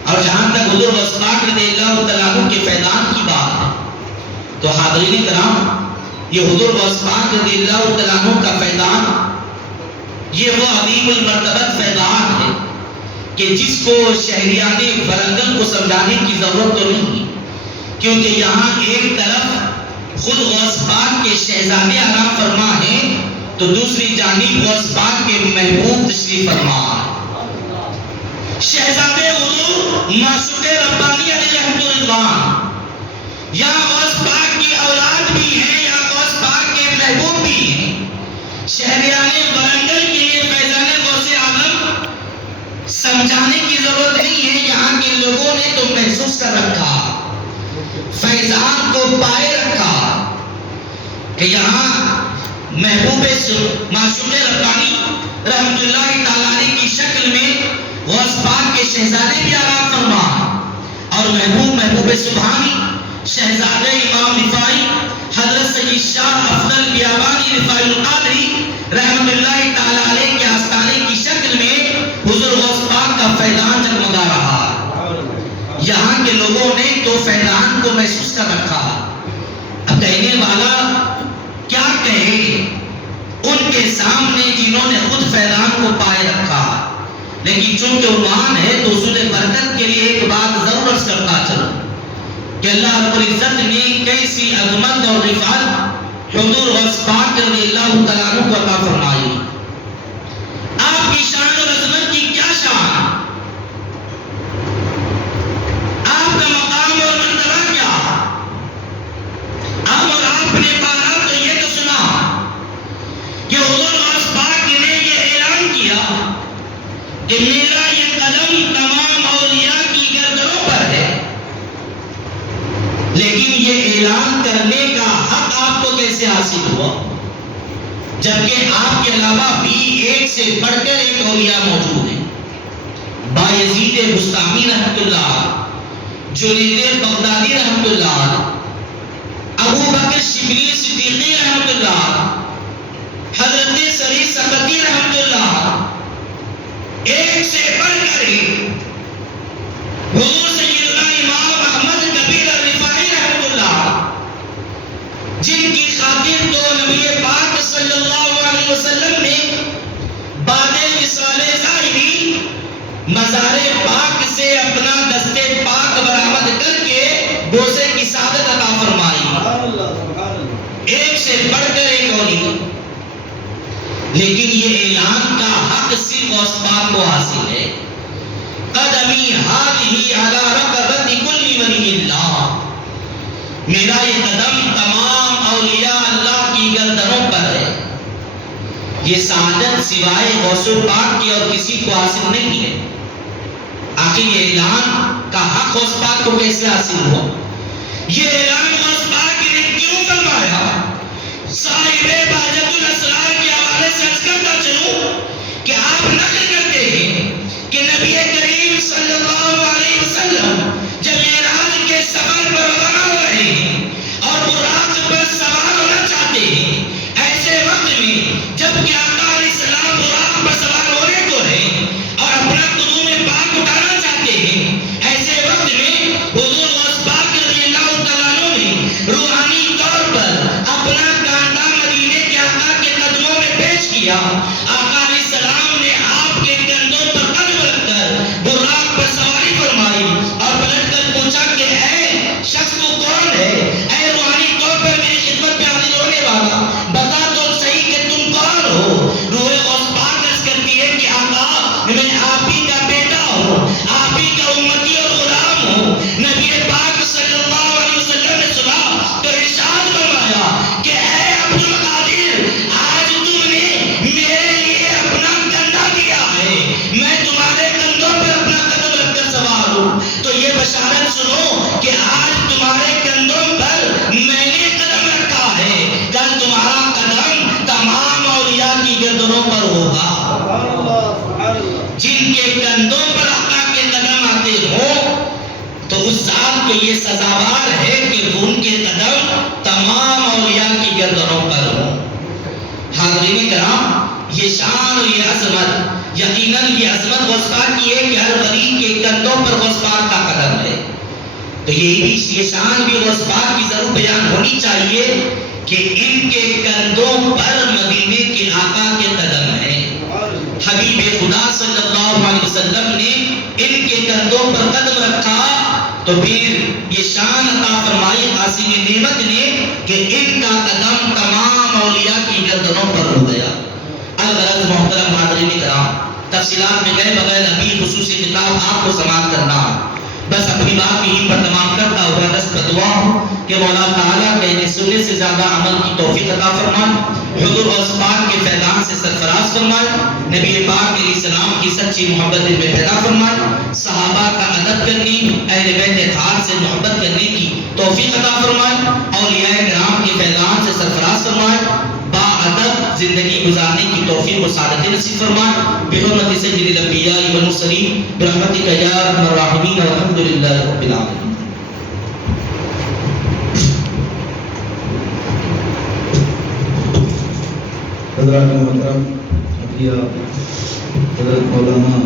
اور جہاں تک حضور وسپاک رضی اللہ تعالیٰ عنہ کے فیضان کی بات ہے تو حاضرین کرام، یہ حضور وسپاک رضی اللہ تعالیٰ عنہ کا فیضان، یہ وہ عظیم المرتبت فیضان ہے کہ جس کو شہریان ورنگل کو سمجھانے کی ضرورت تو نہیں، کیونکہ یہاں ایک طرف خود غوث پاک کے شہزادے آرام فرما ہیں تو دوسری جانب غوث پاک کے محبوب تشریف فرما ہے۔ شہزادے حضور معشوق ربانی علیہ رحمۃ یا غوث پاک کی اولاد بھی ہیں یا غوث پاک کے محبوب بھی ہیں۔ شہریان ورنگل کے لیے فیضان غوث اعظم سمجھانے کی ضرورت نہیں ہے، یہاں کے لوگوں نے تو محسوس کر رکھا، فیضان کو پائے رکھا کہ یہاں محبوب معشوق ربانی رحمت اللہ تعالیٰ علیہ کی شکل میں غوث پاک کے شہزادے بھی آرام فرما، اور محبوب سبحانی شہزادہ امام رفاعی حضرت سید شاہ افضل بیابانی رفاعی القادری رحمۃ اللہ تعالی علیہ کے آستانے کی شکل میں حضور غوث پاک کا فیضان جگمگا رہا۔ یہاں کے لوگوں نے تو فیضان کو محسوس کر رکھا۔ اب کہنے والا کیا کہے ان کے سامنے جنہوں نے خود فیضان کو پائے رکھا، لیکن چونکہ عنوان ہے تو حصول برکت کے لیے ایک بات ضرور عرض کرتا چلو کہ اللہ رب العزت نے کیسی عظمت اور رفعت حضور غوث پاک رضی اللہ تعالیٰ عنہ کو عطا فرمائی۔ آپ کی شان اور عظمت کی کیا شان، آپ کا مقام اور مرتبہ کیا؟ اور آپ نے بارہ تو یہ تو سنا کہ حضور غوث پاک نے یہ اعلان کیا کہ میرا یہ قدم تمام اولیاء کی گردنوں پر ہے، لیکن یہ اعلان کرنے کا حق آپ کو کیسے حاصل ہوا جبکہ آپ کے علاوہ بھی ایک سے بڑھ کر ایک اولیاء موجود ہیں؟ بایزید بستامی رحمۃ اللہ، جنید بغدادی رحمۃ اللہ، ابو بکر شبلی صدیقی رحمۃ اللہ، حضرت سری سقطی رحمۃ اللہ، ایک سے بڑھ کر ایک حضور سیدنا امام احمد کبیر الرفاعی رحمۃ اللہ، جن کی خاطر تو نبی پاک صلی اللہ علیہ وسلم نے بعد وصال ظاہری مزار پاک سے اپنا دستے پاک برآمد کر کے بوسے کی سعادت عطا فرمائی، ایک سے بڑھ کر ایک اولی۔ لیکن یہ اعلان کا حق صرف غوث پاک کو حاصل ہے۔ قدمی ہاتھی علی رقبت کل ولی اللہ، میرا یہ قدم تمام اولیاء اللہ کی گردنوں پر ہے۔ یہ سعادت سوائے غوث پاک کی اور کسی کو حاصل نہیں ہے۔ آخر یہ اعلان کا حق غوث پاک کو کیسے حاصل ہوا؟ یہ اعلان غوث پاک نے کیوں فرمایا؟ صاحب بہجت الاسرار کے حوالے سے عرض کرتا چلوں کہ آپ نقل کرتے ہیں کہ نبی کریم صلی اللہ علیہ وسلم جب معراج کے سفر پر روانہ ہو رہے ہیں اور براق پر سوار ہونا چاہتے ہیں، ایسے وقت میں جب کہ آقا علیہ السلام براق پر سوار ہونے کو ہیں اور اپنا قدوم پاک اٹھانا چاہتے ہیں، ایسے وقت میں حضور غوث پاک رضی اللہ تعالیٰ عنہ نے روحانی طور پر اپنا کانٹا مدینے کے آقا کے قدموں میں پیش کیا۔ آقا علیہ السلام نے آپ کے کندھوں پر قدم رکھ کر براق پر سواری فرمائی اور پلٹ کر پوچھا کہ اے شخص تو کون ہے؟ اے روحانی طور پر میری خدمت میں حاضر ہونے والا، بتا تو صحیح کہ تم کون ہو؟ روح غوث پاک عرض کرتی ہے کہ آقا میں آپ ہی کا بیٹا ہوں، آپ ہی کا امتی اور غلام ہوں۔ نبی پاک صلی اللہ علیہ وسلم نے سنا تو ارشاد فرمایا کہ اے عبد القادر، آج تم نے میرے لیے اپنا کندھا دیا ہے، میں تمہارے کندھوں پر اپنا قدم رکھ کر سوار ہوں، تو یہ بشارت سنو کہ آج تمہارے کندھوں پر میں نے قدم رکھا ہے، کل تمہارا قدم تمام اولیاء کی گردنوں پر ہوگا۔ جن کے کندھوں پر آقا کے قدم آتے ہوں تو اس ذات کو یہ سزاوار ہے کہ ان کے قدم تمام اولیاء کی گردنوں پر ہوں۔ حاضرین کرام، یہ شان اور یہ عظمت، یقیناً یہ عظمت غوث پاک کی ہے کہ ہر ولی کے کندھوں پر غوث پاک کا قدم ہے، تو یہ شان بھی غوث پاک کی ضرور بیان ہونی چاہیے کہ ان کے کندھوں پر مدینے کے آقا کے قدم ہیں۔ حبیب خدا صلی اللہ علیہ وسلم نے ان کے کندھوں پر قدم رکھا تو پھر یہ شان عطا فرمائی قاسم نعمت نے کہ ان کا قدم تمام اولیاء کی گردنوں پر ہو گیا۔ الغرض محترم حاضرین کرام، تفصیلات میں گئے بغیر ابھی خصوصی خطاب آپ کو سماعت کرنا، بس اپنی بات یہیں پر تمام کرتا ہوا دست بدعا ہوں کہ مولا تعالیٰ کہنے سننے سے زیادہ عمل کی توفیق عطا فرمائے، حضور غوث پاک کے فیضان سے سرفراز فرمائے، نبی پاک علیہ السلام کی سچی محبت دل میں پیدا فرمائے، صحابہ کا ادب کرنے، اہل بیت اطہار سے محبت کرنے کی توفیق عطا فرمائے، اولیاء کرام کے فیضان سے سرفراز فرمائے، با ادب زندگی گزارنے کی توفیق و سعادت نصیب فرما بحرمت سید الانبیاء والمرسلین برحمتک یا ارحم الراحمین والحمدللہ رب العالمین. حضرات محترم عطیہ حضرت مولانا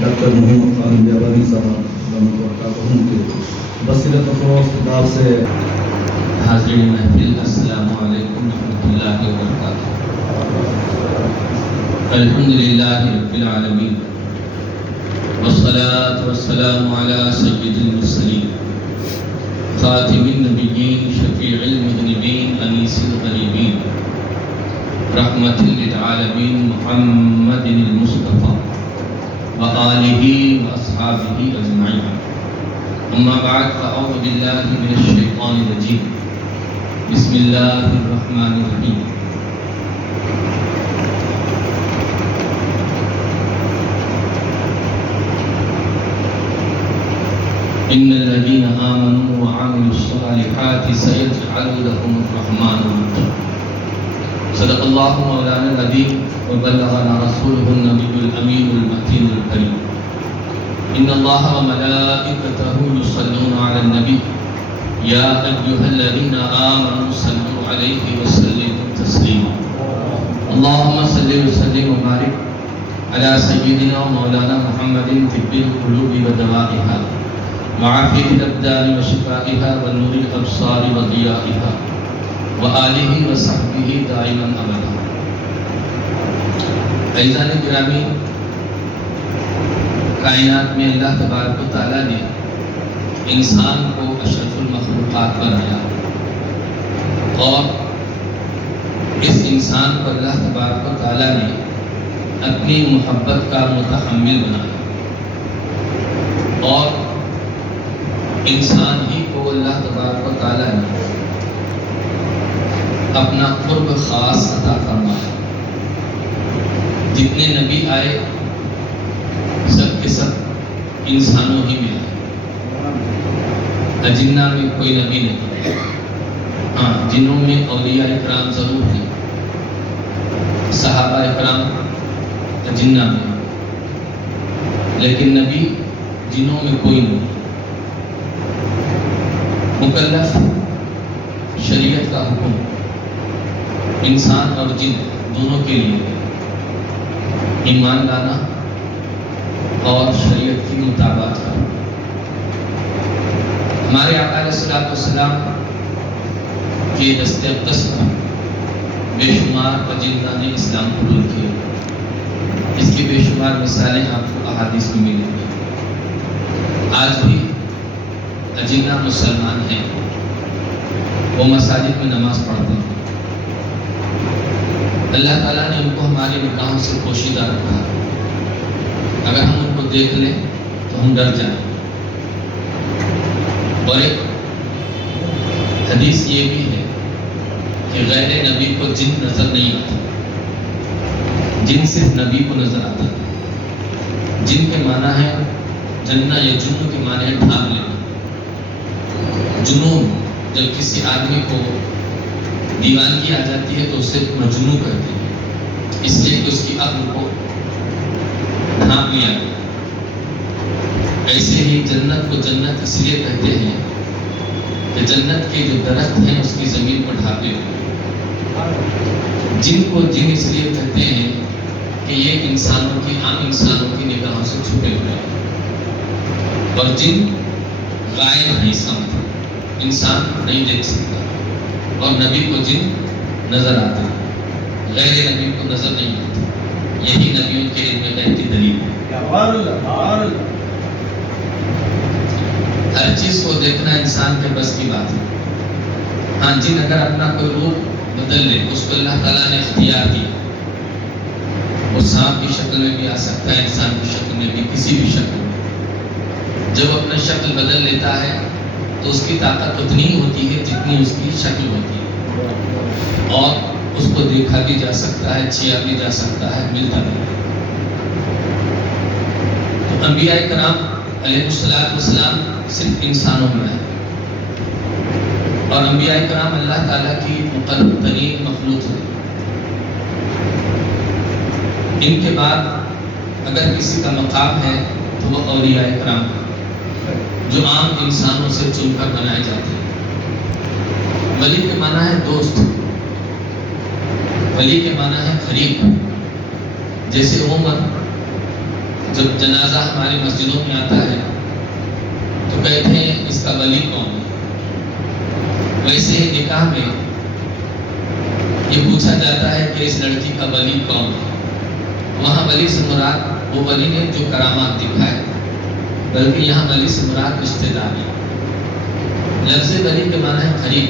ڈاکٹر محمد خان بیابانی صاحب کے بصیرت افروز خطاب سے حاضرین محفل السلام علیکم ورحمۃ اللہ وبرکاتہ. الحمدللہ رب العالمین والصلاة والسلام علی سید المرسلین خاتم النبیین شفیع المذنبین انیس الغریبین رحمت للعالمین محمد المصطفیٰ وآلہ واصحابہ اجمعین. اما بعد فاعوذ باللہ من الشیطان الرجیم بسم اللہ الرحمن الرحیم. ان الذین آمنوا وعملوا الصالحات سیجعل لهم الرحمن ودا. صدق اللہ مولانا العظیم وبلغنا رسولہ النبی الامین المتین الکریم. ان اللہ وملائکتہ یصلون علی النبی یا ایھا الذین آمنوا صلوا علیہ وسلموا تسلیما. اللہم صل وسلم وبارک علی سیدنا مولانا محمد طب القلوب ودوائها وعافیة الابدان وشفائها ونور الابصار وضیائها وآلہ وصحبہ دائما ابدا. عزیزان گرامی، کائنات میں اللہ تبارک و تعالیٰ نے انسان کو اشرف المخلوقات بنایا اور اس انسان پر اللہ تبارک و تعالیٰ نے اپنی محبت کا متحمل بنایا اور انسان ہی کو اللہ تبارک و تعالیٰ نے اپنا قرب خاص عطا فرمایا. جتنے نبی آئے سب کے سب انسانوں ہی میں آئے، جنہ میں کوئی نبی نہیں. ہاں، جنوں میں اولیاء اکرام ضرور ہیں، صحابہ اکرام جنہ میں، لیکن نبی جنوں میں کوئی نہیں. مکلف شریعت کا حکم انسان اور جن دونوں کے لیے ایمان لانا اور شریعت کی مطابقت کرنا. ہمارے آقا علیہ الصلوۃ والسلام کے دست اقدس پر بے شمار اجنہ نے اسلام قبول کیا. اس کی بے شمار مثالیں آپ کو احادیث میں ملیں گی. آج بھی اجنہ مسلمان ہیں، وہ مساجد میں نماز پڑھتے ہیں. اللہ تعالیٰ نے ان کو ہماری نگاہوں سے پوشیدہ رکھا ہے. اگر ہم ان کو دیکھ لیں تو ہم ڈر جائیں. اور ایک حدیث یہ بھی ہے کہ غیر نبی کو جن نظر نہیں آتا، جن صرف نبی کو نظر آتا ہے. جن کے معنی ہے جنہ یا جنوں کے معنی ہے ڈھانپ لینا. جنون جب کسی آدمی کو دیوانگی آ جاتی ہے تو اسے مجنون کہتے ہیں، اس لیے کہ اس کی عقل کو ڈھانپ لیا گیا. ایسے ہی جنت کو جنت اس لیے کہتے ہیں کہ جنت کے جو درخت ہیں اس کی زمین کو ڈھانپے ہوئے. جن کو جن اس لیے کہتے ہیں کہ یہ انسانوں کی عام انسانوں کی نگاہوں سے چھپے ہوئے ہیں. اور جن غائب ہیں، اس کا مطلب انسان نہیں دیکھ سکتا، اور نبی کو جن نظر آتا ہے، غیر نبی کو نظر نہیں آتا. یہی نبیوں کے علم غیب کی دلیل ہے. ہر چیز کو دیکھنا انسان کے بس کی بات ہے. ہاں، جن اگر اپنا کوئی روپ بدل لے، اس کو اللہ تعالیٰ نے اختیار دیا. وہ سانپ کی شکل میں بھی آ سکتا ہے، انسان کی شکل میں بھی، کسی بھی شکل میں. جب اپنا شکل بدل لیتا ہے تو اس کی طاقت اتنی ہی ہوتی ہے جتنی اس کی شکل ہوتی ہے، اور اس کو دیکھا بھی جا سکتا ہے، چھیا بھی جا سکتا ہے، ملتا بھی. تو انبیاء کرام علیہ السلام صرف انسانوں میں آئے، اور انبیاء کرام اللہ تعالیٰ کی مقرب ترین مخلوق ہے. ان کے بعد اگر کسی کا مقام ہے تو وہ اولیاء کرام جو عام انسانوں سے چن کر بنائے جاتے ہیں۔ ولی کے معنی ہے دوست، ولی کے معنی ہے قریب۔ جیسے عمر جب جنازہ ہماری مسجدوں میں آتا ہے تو کہتے ہیں اس کا ولی کون ہے، ویسے ہی نکاح میں یہ پوچھا جاتا ہے کہ اس لڑکی کا ولی کون ہے۔ وہاں ولی سے مراد وہ ولی نے جو کرامات دکھائے، بلکہ یہاں ولی سے مراد رشتہ دار ہے۔ لفظ ولی کے معنی ہے قریب۔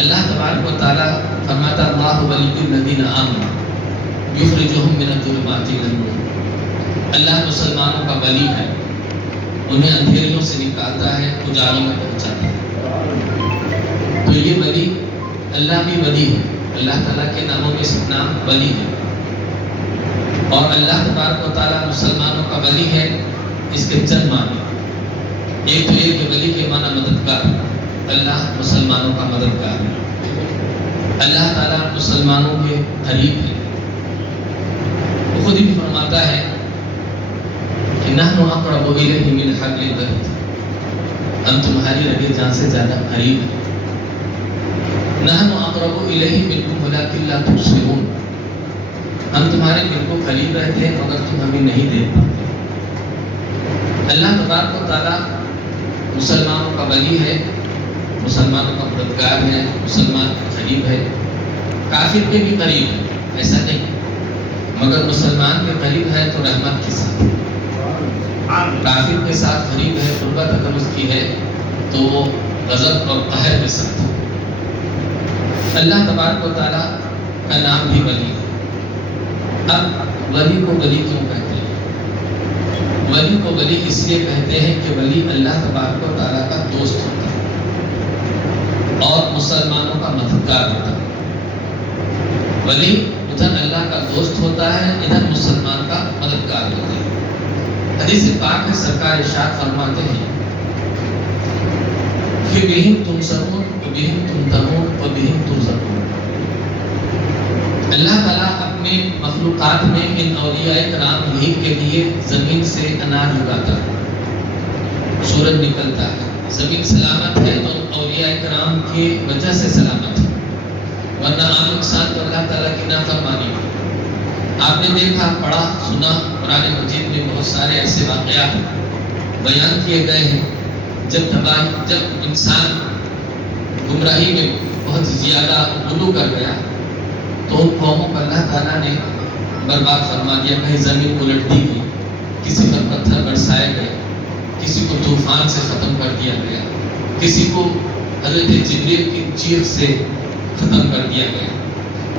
اللہ تبارک و تعالیٰ فرماتا اللہ ولی الذین آمنوا یخرجہم من الظلمات الی النور۔ اللہ مسلمانوں کا ولی ہے، انہیں اندھیریوں سے نکالتا ہے، اجالوں میں پہنچاتا ہے۔ تو یہ ولی، اللہ بھی ولی ہے، اللہ تعالیٰ کے ناموں میں سے نام ولی ہے، اور اللہ تبارک و تعالیٰ مسلمانوں کا ولی ہے۔ اس کے چند معنی، ایک تو یہ کہ ولی کے معنی مددگار، اللہ مسلمانوں کا مددگار ہے، اللہ تعالیٰ مسلمانوں کے قریب ہے۔ وہ خود ہی فرماتا ہے کہ نحن اقرب الیہ من حبل الورید، ہم تمہاری رگے جان سے زیادہ قریب ہیں۔ نحن اقرب الیہ منکم ولکن لا تبصرون، ہم تمہارے دل کو قریب رہتے ہیں مگر تم ہمیں نہیں دیکھ پاتے۔ اللہ تبارک و تعالیٰ مسلمانوں کا ولی ہے، مسلمانوں کا مددگار ہے، مسلمان کے قریب ہے، کافر کے بھی قریب ہے، ایسا نہیں، مگر مسلمان کے قریب ہے تو رحمت کے ساتھ، کافر کے ساتھ قریب ہے، قربت اگر اس کی ہے تو وہ غضب اور قہر کے ساتھ۔ اللہ تبارک و تعالیٰ کا نام بھی ولی ہے۔ اب ولی کو ولی کیوں کہتے ہیں؟ ولی کو ولی اس لیے کہتے ہیں کہ ولی اللہ تبارک و تعالیٰ کا دوست ہوتا ہے اور مسلمانوں کا مددگار ہوتا ہے۔ ولی ادھر اللہ کا دوست ہوتا ہے، ادھر مسلمان کا مددگار ہوتا ہے۔ حدیث پاک میں سرکار ارشاد فرماتے ہیں کہ بہم تنصرون وبہم تمترون وبہم ترزقون۔ اللہ تعالیٰ اپنے مخلوقات میں ان اولیاء کرام ہی کے لیے زمین سے اناج اگاتا ہے، سورج نکلتا ہے، زمین سلامت ہے تو اولیاء کرام کی وجہ سے سلامت ہے، ورنہ عام انسان کو اللہ تعالیٰ کی نافرمانی ہے۔ آپ نے دیکھا، پڑھا، سنا، قرآن مجید میں بہت سارے ایسے واقعات بیان کیے گئے ہیں جب انسان گمراہی میں بہت زیادہ غلو کر گیا تو ان قوموں کو اللہ تعالیٰ نے برباد فرما دیا، کہیں زمین الٹ دی گئی، کسی پر پتھر برسائے گئے، کسی کو طوفان سے ختم کر دیا گیا، کسی کو حضرت جبریل کی چیخ سے ختم کر دیا گیا۔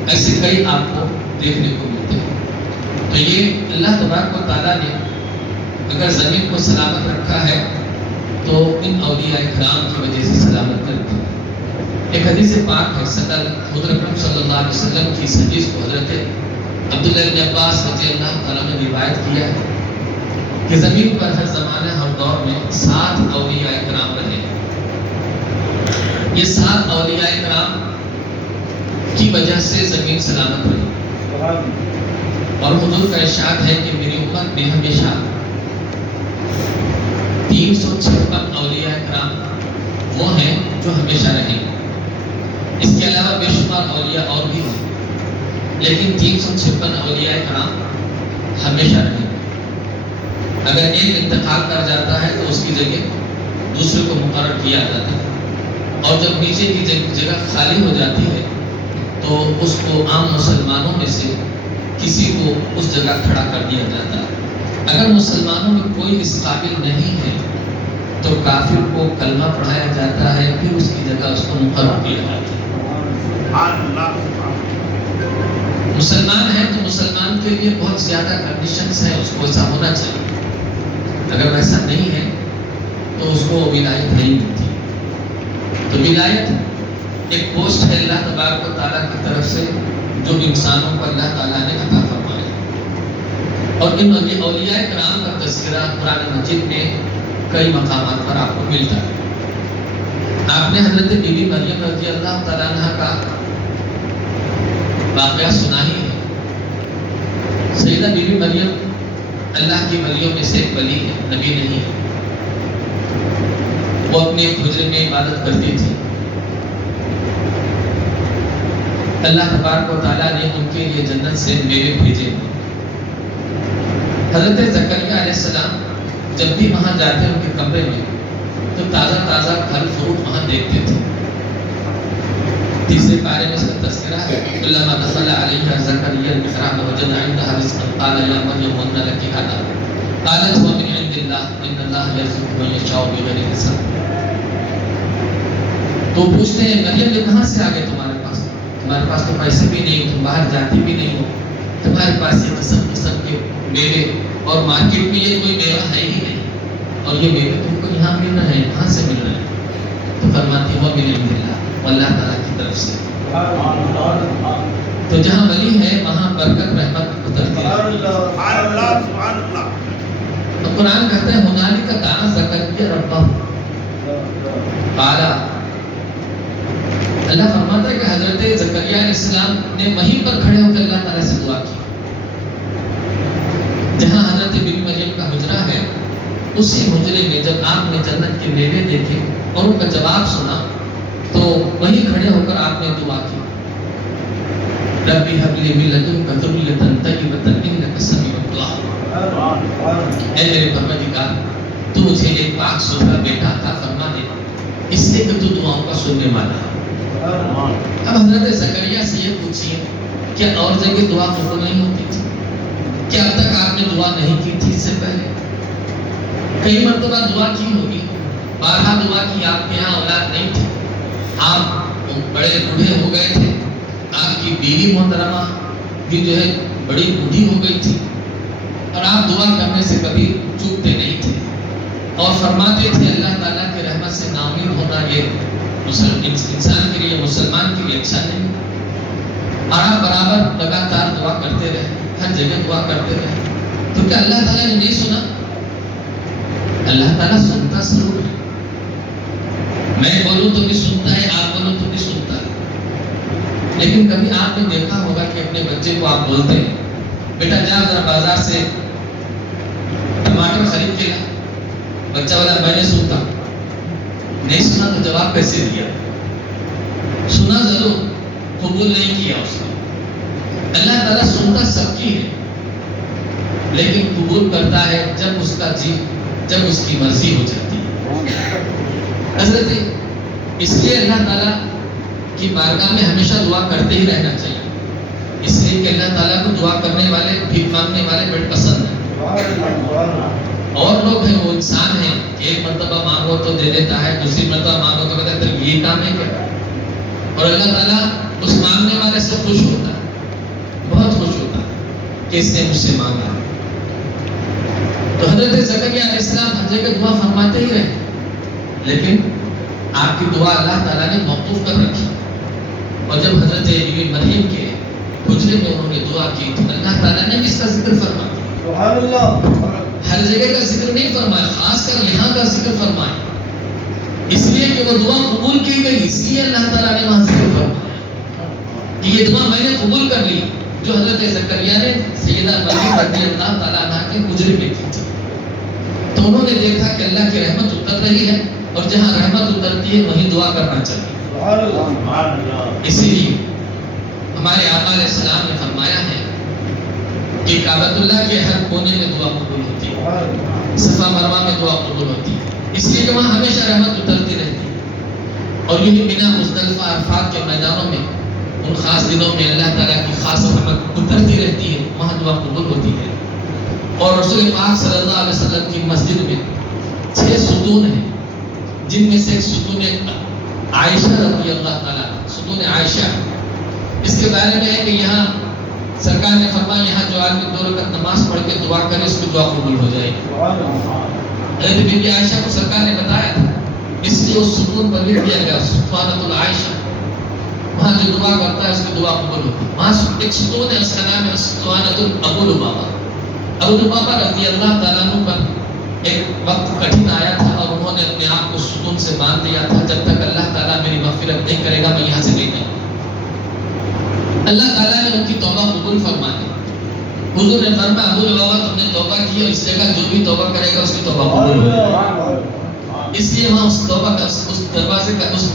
ایسے کئی آپ کو دیکھنے کو ملتے ہیں۔ تو یہ اللہ تبارک و تعالیٰ نے اگر زمین کو سلامت رکھا ہے تو ان اولیاء کرام کی وجہ سے سلامت رکھا ہے۔ ایک حدیث پاک ہے، حضرت اکرم صلی اللہ علیہ وسلم کی اس حدیث کو حضرت عبداللہ بن عباس رضی اللہ تعالیٰ نے روایت کیا ہے کہ زمین پر ہر زمانے ہر دور میں 7 اولیاء کرام رہے۔ یہ 7 اولیاء کرام کی وجہ سے زمین سلامت رہی، اور حضور کا ارشاد ہے کہ میری امت میں ہمیشہ 356 اولیاء کرام وہ ہیں جو ہمیشہ رہیں۔ اس کے علاوہ بے شمار اولیاء اور بھی ہیں، لیکن 356 اولیاء کرام ہمیشہ رہیں۔ اگر ایک انتقال کر جاتا ہے تو اس کی جگہ دوسرے کو مقرر کیا جاتا ہے، اور جب نیچے کی جگہ خالی ہو جاتی ہے تو اس کو عام مسلمانوں میں سے کسی کو اس جگہ کھڑا کر دیا جاتا ہے۔ اگر مسلمانوں میں کوئی اس قابل نہیں ہے تو کافر کو کلمہ پڑھایا جاتا ہے، پھر اس کی جگہ اس کو مقرر کیا جاتا ہے۔ مسلمان ہے تو مسلمان کے لیے بہت زیادہ کنڈیشنز ہیں، اس کو ایسا ہونا چاہیے۔ اگر ویسا نہیں ہے تو اس کو ولایت نہیں ملتی۔ تو ولایت ایک پوسٹ ہے اللہ تبارک و تعالیٰ کی طرف سے جو انسانوں کو اللہ تعالیٰ نے عطا فرمایا، اور ان اولیاء کرام کا تذکرہ قرآن مجید میں کئی مقامات پر آپ کو ملتا ہے۔ آپ نے حضرت بی بی مریم رضی اللہ تعالیٰ عنہ کا واقعہ سنا ہی ہے سیدہ بی بی مریم اللہ کی ولیوں میں سے ایک ولی ہے، نبی نہیں ہے۔ وہ اپنے ایک حجرے میں عبادت کرتی تھی۔ اللہ تبارک و تعالیٰ نے ان کے لیے جنت سے میوے بھیجے۔ حضرت زکریا علیہ السلام جب بھی وہاں جاتے ان کے کمرے میں تو تازہ تازہ پھل فروٹ وہاں دیکھتے تھے۔ تیسرے پارے میں اس کا تذکرہ ہے، کلما دخل علیہا زکریا المحراب وجد عندها رزقا قال یا مریم ان لک ھذا قالت هو من عند اللہ ان اللہ یرزق من یشاء بغیر حساب۔ تو پوچھتے ہیں مریم یہ کہاں سے آ گئے تمہارے پاس تو پیسے بھی نہیں، تم باہر جاتی بھی نہیں ہو، تمہارے پاس یہ قسم قسم کے میوے اور مارکیٹ میں یہ کوئی میوہ ہے ہی نہیں، اور یہ میوے تم کو یہاں مل رہے ہیں، کہاں سے مل رہے ہیں؟ تو فرماتی ہو من عند اللہ، اللہ تعالیٰ کی طرف سے۔ تو جہاں ولی ہے وہاں برکت رحمت اترتی ہے۔ تو قرآن کہتا ہے ہنالک دعا زکریا ربہ قال، اللہ فرماتا ہے کہ حضرت زکریا علیہ السلام نے وہیں پر کھڑے ہو کر اللہ تعالیٰ سے دعا کی۔ جہاں حضرت بی بی مریم کا حجرہ ہے اسی حجرے میں جب آپ نے جنت کے میوے دیکھے اور ان کا جواب سنا تو وہیں کھڑے ہو کر آپ نے دعا کی، ربی ہب لی من لدنک ذریۃ طیبۃ انک سمیع الدعاء، اے میرے پروردگار تو مجھے ایک پاک ستھرا بیٹا عطا فرما دے، اس لیے کہ تو دعاؤں کا سننے والا ہے۔ اب حضرت زکریا سے یہ پوچھیے کیا اور جگہ دعا قبول نہیں ہوتی تھی؟ کیا اب تک آپ نے دعا نہیں کی تھی اس سے پہلے؟ کئی مرتبہ دعا کی ہوگی، بارہا دعا کی، آپ کے یہاں اولاد نہیں تھی، آپ بڑے بوڑھے ہو گئے تھے، آپ کی بیوی محترمہ بھی جو ہے بڑی بوڑھی ہو گئی تھی، اور آپ دعا کرنے سے کبھی چوکتے نہیں تھے اور فرماتے تھے اللہ تعالیٰ کی رحمت سے نا امید ہونا یہ انسان کے لیے، مسلمان کے لیے اچھا نہیں۔ اور آپ برابر لگاتار دعا کرتے رہے، ہر جگہ دعا کرتے رہے، تو کیا اللہ تعالیٰ نے نہیں سنا؟ اللہ تعالیٰ سنتا ضرور ہے، میں بولوں تو بھی سنتا ہے، آپ بولوں تو بھی سنتا ہے، لیکن کبھی آپ نے دیکھا ہوگا کہ اپنے بچے کو آپ بولتے ہیں بیٹا جا ذرا بازار سے ٹماٹر خرید کے لا، بچہ والا میں نے سنتا، نہیں سنا تو جواب کیسے دیا؟ سنا ضرور، قبول نہیں کیا اس نے۔ اللہ تعالیٰ سنتا سب کی ہے لیکن قبول کرتا ہے جب اس کا جب اس کی مرضی ہو جاتی ہے۔ حضرت اس لیے اللہ تعالیٰ کی بارگاہ میں ہمیشہ دعا کرتے ہی رہنا چاہیے، اس لیے کہ اللہ تعالیٰ کو دعا کرنے والے، بھیک مانگنے والے بڑے پسند ہیں۔ اور لوگ ہیں وہ انسان ہیں، ایک مرتبہ مانگو تو دے دیتا ہے، دوسری مرتبہ مانگو تو کہتا ہے پھر یہ کام ہے کیا؟ اور اللہ تعالیٰ اس مانگنے والے سے خوش ہوتا ہے، بہت خوش ہوتا ہے کہ اس نے مجھ سے مانگا۔ تو حضرت زکریا علیہ السلام ہر جگہ دعا فرماتے ہی رہے، لیکن آپ کی دعا اللہ تعالیٰ نے موقوف کر رکھی، اور جب حضرت بی بی مریم کے حجرے میں انہوں نے دعا کی تو اللہ تعالیٰ نے اس کا ذکر فرمایا۔ سبحان اللہ، ہر جگہ کا ذکر نہیں فرمایا، خاص کر یہاں کا ذکر فرمایا، اس لیے کہ وہ دعا قبول کی گئی، اس لیے اللہ تعالیٰ نے وہاں ذکر فرمایا کہ یہ دعا میں نے قبول کر لی جو حضرت زکریا نے سیدہ مریم رضی اللہ تعالیٰ عنہ کے حجرے میں کی تھی۔ تو انہوں نے دیکھا کہ اللہ کی رحمت اتر رہی ہے، اور جہاں رحمت اترتی ہے وہیں دعا کرنا چاہیے۔ سبحان اللہ، اسی لیے ہمارے آقا علیہ السلام نے فرمایا ہے کہ کعبۃ اللہ کے ہر کونے میں دعا قبول ہوتی ہے، صفا مروہ میں دعا قبول ہوتی ہے، اس لیے کہ وہاں ہمیشہ رحمت اترتی رہتی ہے۔ اور یہی منی، مزدلفہ، عرفات کے میدانوں میں ان خاص دنوں میں اللہ تعالیٰ کی خاص رحمت اترتی رہتی ہے، وہاں دعا قبول ہوتی ہے۔ اور رسول پاک صلی اللہ علیہ وسلم کی مسجد میں 6 ستون ہیں، جن میں سے ایک ستون عائشہ رضی اللہ تعالیٰ، ستون عائشہ، اس کے بارے میں ہے کہ یہاں سرکار نے فرمایا یہاں جو آدمی 2 رکعت نماز پڑھ کے دعا کرے اس کی دعا قبول ہو جائے گی۔ حضرت بی بی عائشہ کو سرکار نے بتایا تھا، اس لیے اس ستون پر لکھ دیا گیا سبحانۃ العائشہ، وہاں جو دعا کرتا ہے اس کی دعا قبول ہوتی ہے۔ وہاں ایک ستون ہے، اس کا نام ہے سبحانۃ ابو لبابہ۔ ابو لبابہ رضی اللہ تعالیٰ عنہ پر ایک وقت کٹھن آیا تھا اور انہوں نے اپنے آپ کو ستون سے باندھ دیا تھا، جب تک اللہ تعالیٰ میری مغفرت نہیں کرے گا میں یہاں سے نہیں جاؤں۔ اللہ تعالیٰ نے ان کی توبہ قبول فرما دی، حضور نے فرمایا ابو لبابہ تم نے توبہ کی اور اس جگہ جو بھی توبہ کرے گا اس کی توبہ قبول ہوگی. اس لیے وہاں اس توبہ کا اس دروازے کا اس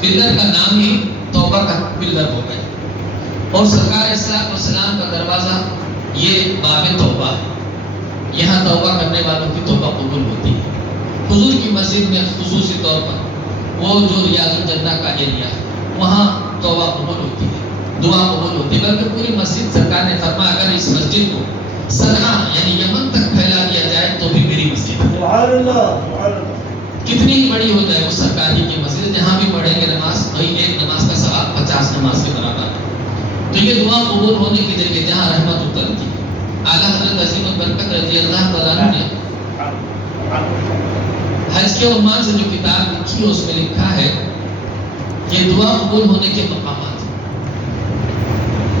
پلر کا نام ہی توبہ کا پلر ہو گیا. اور سرکار اسلام کا دروازہ یہ باب توبہ ہے. یہاں توبہ کرنے والوں کی توبہ قبول ہوتی ہے. حضور کی مسجد میں خصوصی طور پر وہ جو ریاض الجنہ کا ایریا ہے وہاں توبہ قبول ہوتی ہے, دعا قبول ہوتی ہے. بلکہ پوری مسجد سرکار نے فرمایا اگر اس مسجد کو صنعا یعنی یمن تک پھیلا دیا جائے تو بھی میری مسجد ہے. سبحان اللہ سبحان اللہ. کتنی ہی بڑی ہو جائے وہ سرکار کی مسجد, جہاں بھی پڑھیں گے نماز وہی ایک نماز کا ثواب 50 نماز کے برابر ہے. تو یہ دعا قبول ہونے کی جگہ جہاں رحمت اترتی ہے. اعلیٰ حضرت عظیم البرکت رضی اللہ تعالیٰ عنہ نے حج کے عنوان سے جو کتاب لکھی ہے اس میں لکھا ہے یہ دعا قبول ہونے کے مقامات.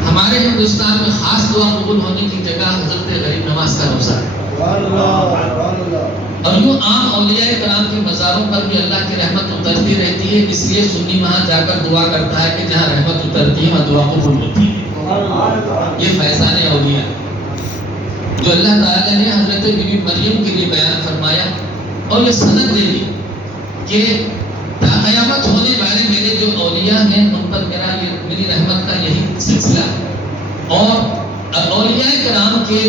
ہمارے ہندوستان میں خاص دعا قبول ہونے کی جگہ حضرت غریب نواز کا روزہ ہے. سبحان اللہ سبحان اللہ. اور یوں عام اولیاء کرام کے مزاروں پر بھی اللہ کی رحمت اترتی رہتی ہے. اس لیے سنی وہاں جا کر دعا کرتا ہے کہ جہاں رحمت اترتی ہے وہاں دعا قبول ہوتی ہے. یہ فیضان اولیاء جو اللہ تعالیٰ نے حضرت بی بی مریم کے لیے بیان فرمایا اور یہ سند دے دی کہ قیامت ہونے والے میرے جو اولیاء ہیں ان پر میری رحمت کا یہی سلسلہ ہے. اور اولیاء کرام کے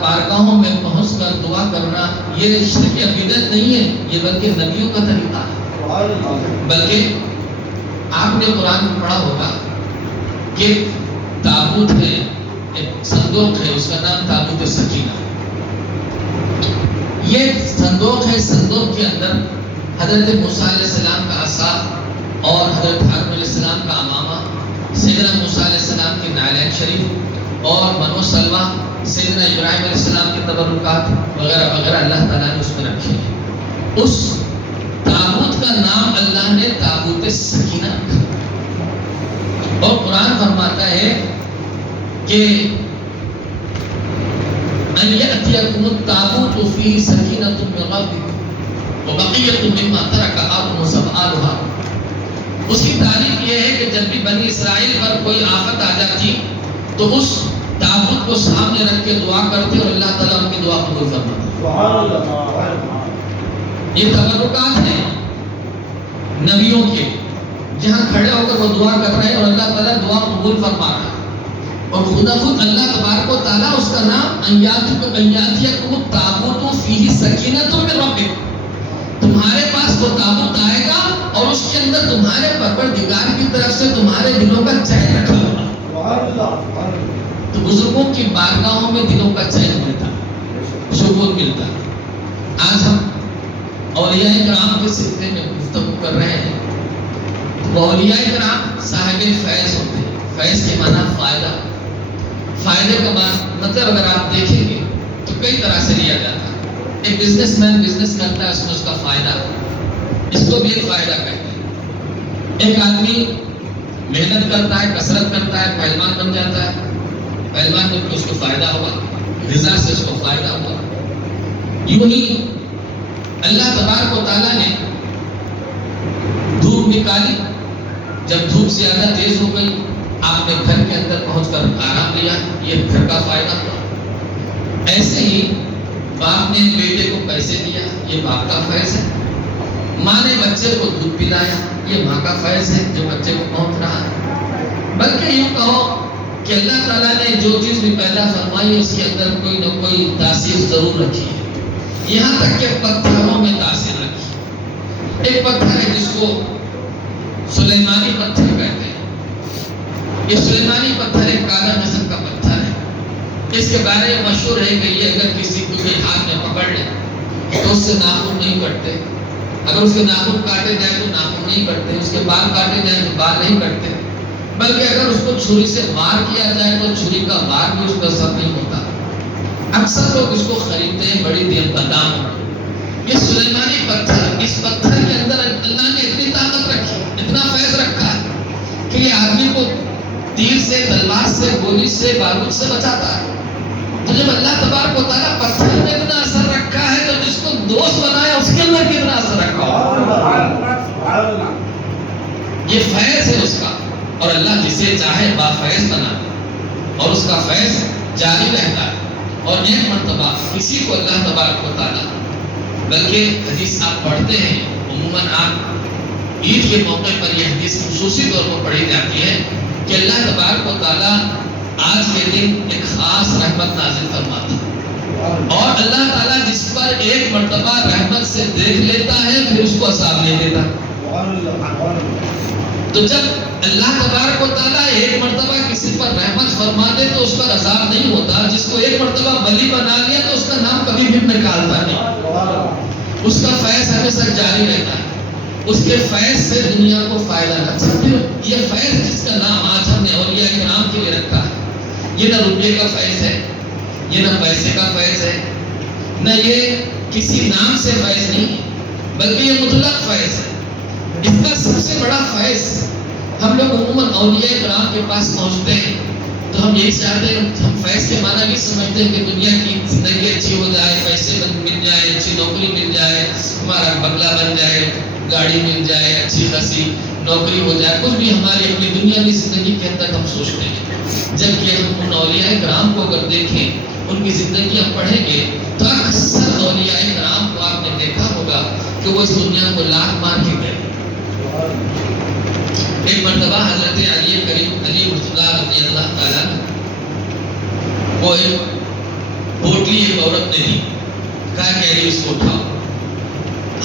بارگاہوں میں پہنچ کر دعا کرنا یہ شرک یا بدعت نہیں ہے, یہ بلکہ نبیوں کا طریقہ ہے. بلکہ آپ نے قرآن میں پڑھا ہوگا کہ تابوت ہے, ایک صندوق ہے, اس کا نام تابوت سکینہ. یہ صندوق ہے, صندوق کے اندر حضرت موسیٰ علیہ السلام کا عصا اور حضرت ہارون علیہ السلام کا امامہ, سیدنا موسیٰ علیہ السلام کے نعلین شریف اور منو سلوہ, سیدنا ابراہیم علیہ السلام کے تبرکات وغیرہ وغیرہ اللہ تعالیٰ نے اس میں رکھے ہیں. اس تابوت کا نام اللہ نے تابوت سکینہ رکھا. اور قرآن فرماتا ہے کہ ان یأتیکم التابوت فیہ سکینۃ من ربکم وبقیۃ مما ترک آل موسیٰ وآلها. اس کی تعریف یہ ہے کہ جب بھی بنی اسرائیل پر کوئی آفت آ جاتی تو اس تابوت کو سامنے رکھ کے دعا کرتے اور اللہ تعالیٰ ان کی دعا قبول فرماتا. سبحان اللہ. یہ تبرکات ہیں نبیوں کے, جہاں کھڑے ہو کر وہ دعا کر رہے ہیں اور اللہ تعالیٰ دعا قبول فرما رہا ہے. اور خدا خود اللہ تبارک و تعالیٰ اس کا نام انیاتیکم التابوت فیہ سکینۃ من ربکم, تمہارے پاس وہ تابوت آئے گا اور اس کے اندر تمہارے پروردگار کی طرف سے تمہارے دلوں کا چین رکھا ہوگا. سبحان اللہ. تو بزرگوں کی بارگاہوں میں دلوں کا چین ملتا, سکون ملتا. آج ہم اولیاء کرام کے سلسلے میں گفتگو کر رہے ہیں. اولیاء کرام صاحب فیض ہوتے ہیں. فیض کے معنی فائدہ. فائدے کا مطلب اگر آپ دیکھیں گے تو کئی طرح سے لیا جاتا ہے. ایک بزنس مین بزنس کرتا ہے, اس میں اس کا فائدہ, اس کو بھی ایک فائدہ کہتے ہیں. ایک آدمی محنت کرتا ہے, کثرت کرتا ہے, پہلوان بن جاتا ہے. پہلوان بن کے اس کو فائدہ ہوا, غذا سے اس کو فائدہ ہوا. یوں ہی اللہ تبارک و تعالیٰ نے دھوپ نکالی, جب دھوپ زیادہ تیز ہو گئی آپ نے گھر کے اندر پہنچ کر آرام لیا, یہ گھر کا فائدہ ہوا. ایسے ہی باپ نے بیٹے کو پیسے دیا, یہ باپ کا فیض ہے. ماں نے بچے کو دودھ پلایا, یہ ماں کا فیض ہے جو بچے کو پہنچ رہا ہے. بلکہ یوں کہو کہ اللہ تعالیٰ نے جو چیز بھی پیدا فرمائی اس کے اندر کوئی نہ کوئی تاثیر ضرور رکھی ہے. یہاں تک کہ پتھروں میں تاثیر رکھی. ایک پتھر ہے جس کو سلیمانی پتھر کہتے ہیں. یہ سلیمانی پتھر ایک کالا قسم کا پتھر ہے. اس کے بارے میں مشہور ہے کہ یہ اگر کسی کو کوئی ہاتھ میں پکڑ لے تو اس سے ناخن نہیں کٹتے, اگر اس کے ناخن کاٹے جائیں تو ناخن نہیں کٹتے, اس کے بال کاٹے جائیں تو بال نہیں کٹتے, بلکہ اگر اس کو چھری سے وار کیا جائے تو چھری کا وار بھی اس پر اثر نہیں ہوتا. اکثر لوگ اس کو خریدتے ہیں بڑی دام. یہ سلیمانی پتھر, اس پتھر کے اندر اللہ نے اتنی طاقت رکھی, اتنا فیض رکھا ہے کہ یہ آدمی کو تیر سے, تلوار سے, گولی سے, بارود سے بچاتا ہے. تو جب اللہ تبارک و تعالیٰ پتھر میں اتنا اثر رکھا ہے تو جس کو دوست بنایا اس کے اندر کتنا اثر رکھا ہوگا. یہ فیض ہے اس کا, اور اللہ جسے چاہے با فیض بنا, اور اس کا فیض جاری رہتا ہے. اور ایک مرتبہ کسی کو اللہ تبارک و تعالیٰ، بلکہ حدیث آپ پڑھتے ہیں عموماً، آپ عید کے موقع پر یہ حدیث خصوصی طور پر پڑھی جاتی ہے کہ اللہ تبارک و تعالیٰ آج کے دن ایک خاص رحمت نازل فرماتا ہے، اور اللہ تعالیٰ جس پر ایک مرتبہ رحمت سے دیکھ لیتا ہے پھر اس کو عذاب نہیں دیتا. تو جب اللہ تبارک و تعالیٰ ایک مرتبہ کسی پر رحمت فرما دے تو اس پر عذاب نہیں ہوتا. جس کو ایک مرتبہ ولی بنا لیا تو اس کا نام کبھی بھی نکالتا نہیں، اس کا فیض ہمیشہ جاری رہتا ہے. اس کے فیض سے دنیا کو فائدہ نہ پھر یہ فیض جس کا نام آج ہم نے اولیاء کرام کے لیے رکھا ہے، یہ نہ روپے کا فیض ہے، یہ نہ پیسے کا فیض ہے، نہ یہ کسی نام سے فیض نہیں، بلکہ یہ مطلق فیض ہے. اس کا سب سے بڑا فیض، ہم لوگ عموماً اولیاء کرام کے پاس پہنچتے ہیں تو ہم یہی چاہتے ہیں، ہم فیض کے معنی یہ سمجھتے ہیں کہ دنیا کی زندگی اچھی ہو جائے، پیسے مل جائے، اچھی نوکری مل جائے، ہمارا بنگلہ بن جائے، گاڑی مل جائے، اچھی خاصی نوکری ہو جائے، کچھ بھی ہماری اپنی دنیا کی زندگی کے اندر ہم سوچتے ہیں. جبکہ ہم ان اولیاء کرام کو اگر دیکھیں، ان کی زندگیاں پڑھیں گے تو اکثر اولیاء کرام کو آپ نے دیکھا ہوگا کہ وہ اس دنیا کو لاکھ مار کے گئے. ایک مرتبہ حضرت علی کریم علی مرتضیٰ رضی اللہ تعالیٰ وہ ایک پوٹلی ایک عورت نے دی، کہا کہ علی اس کو اٹھاؤ.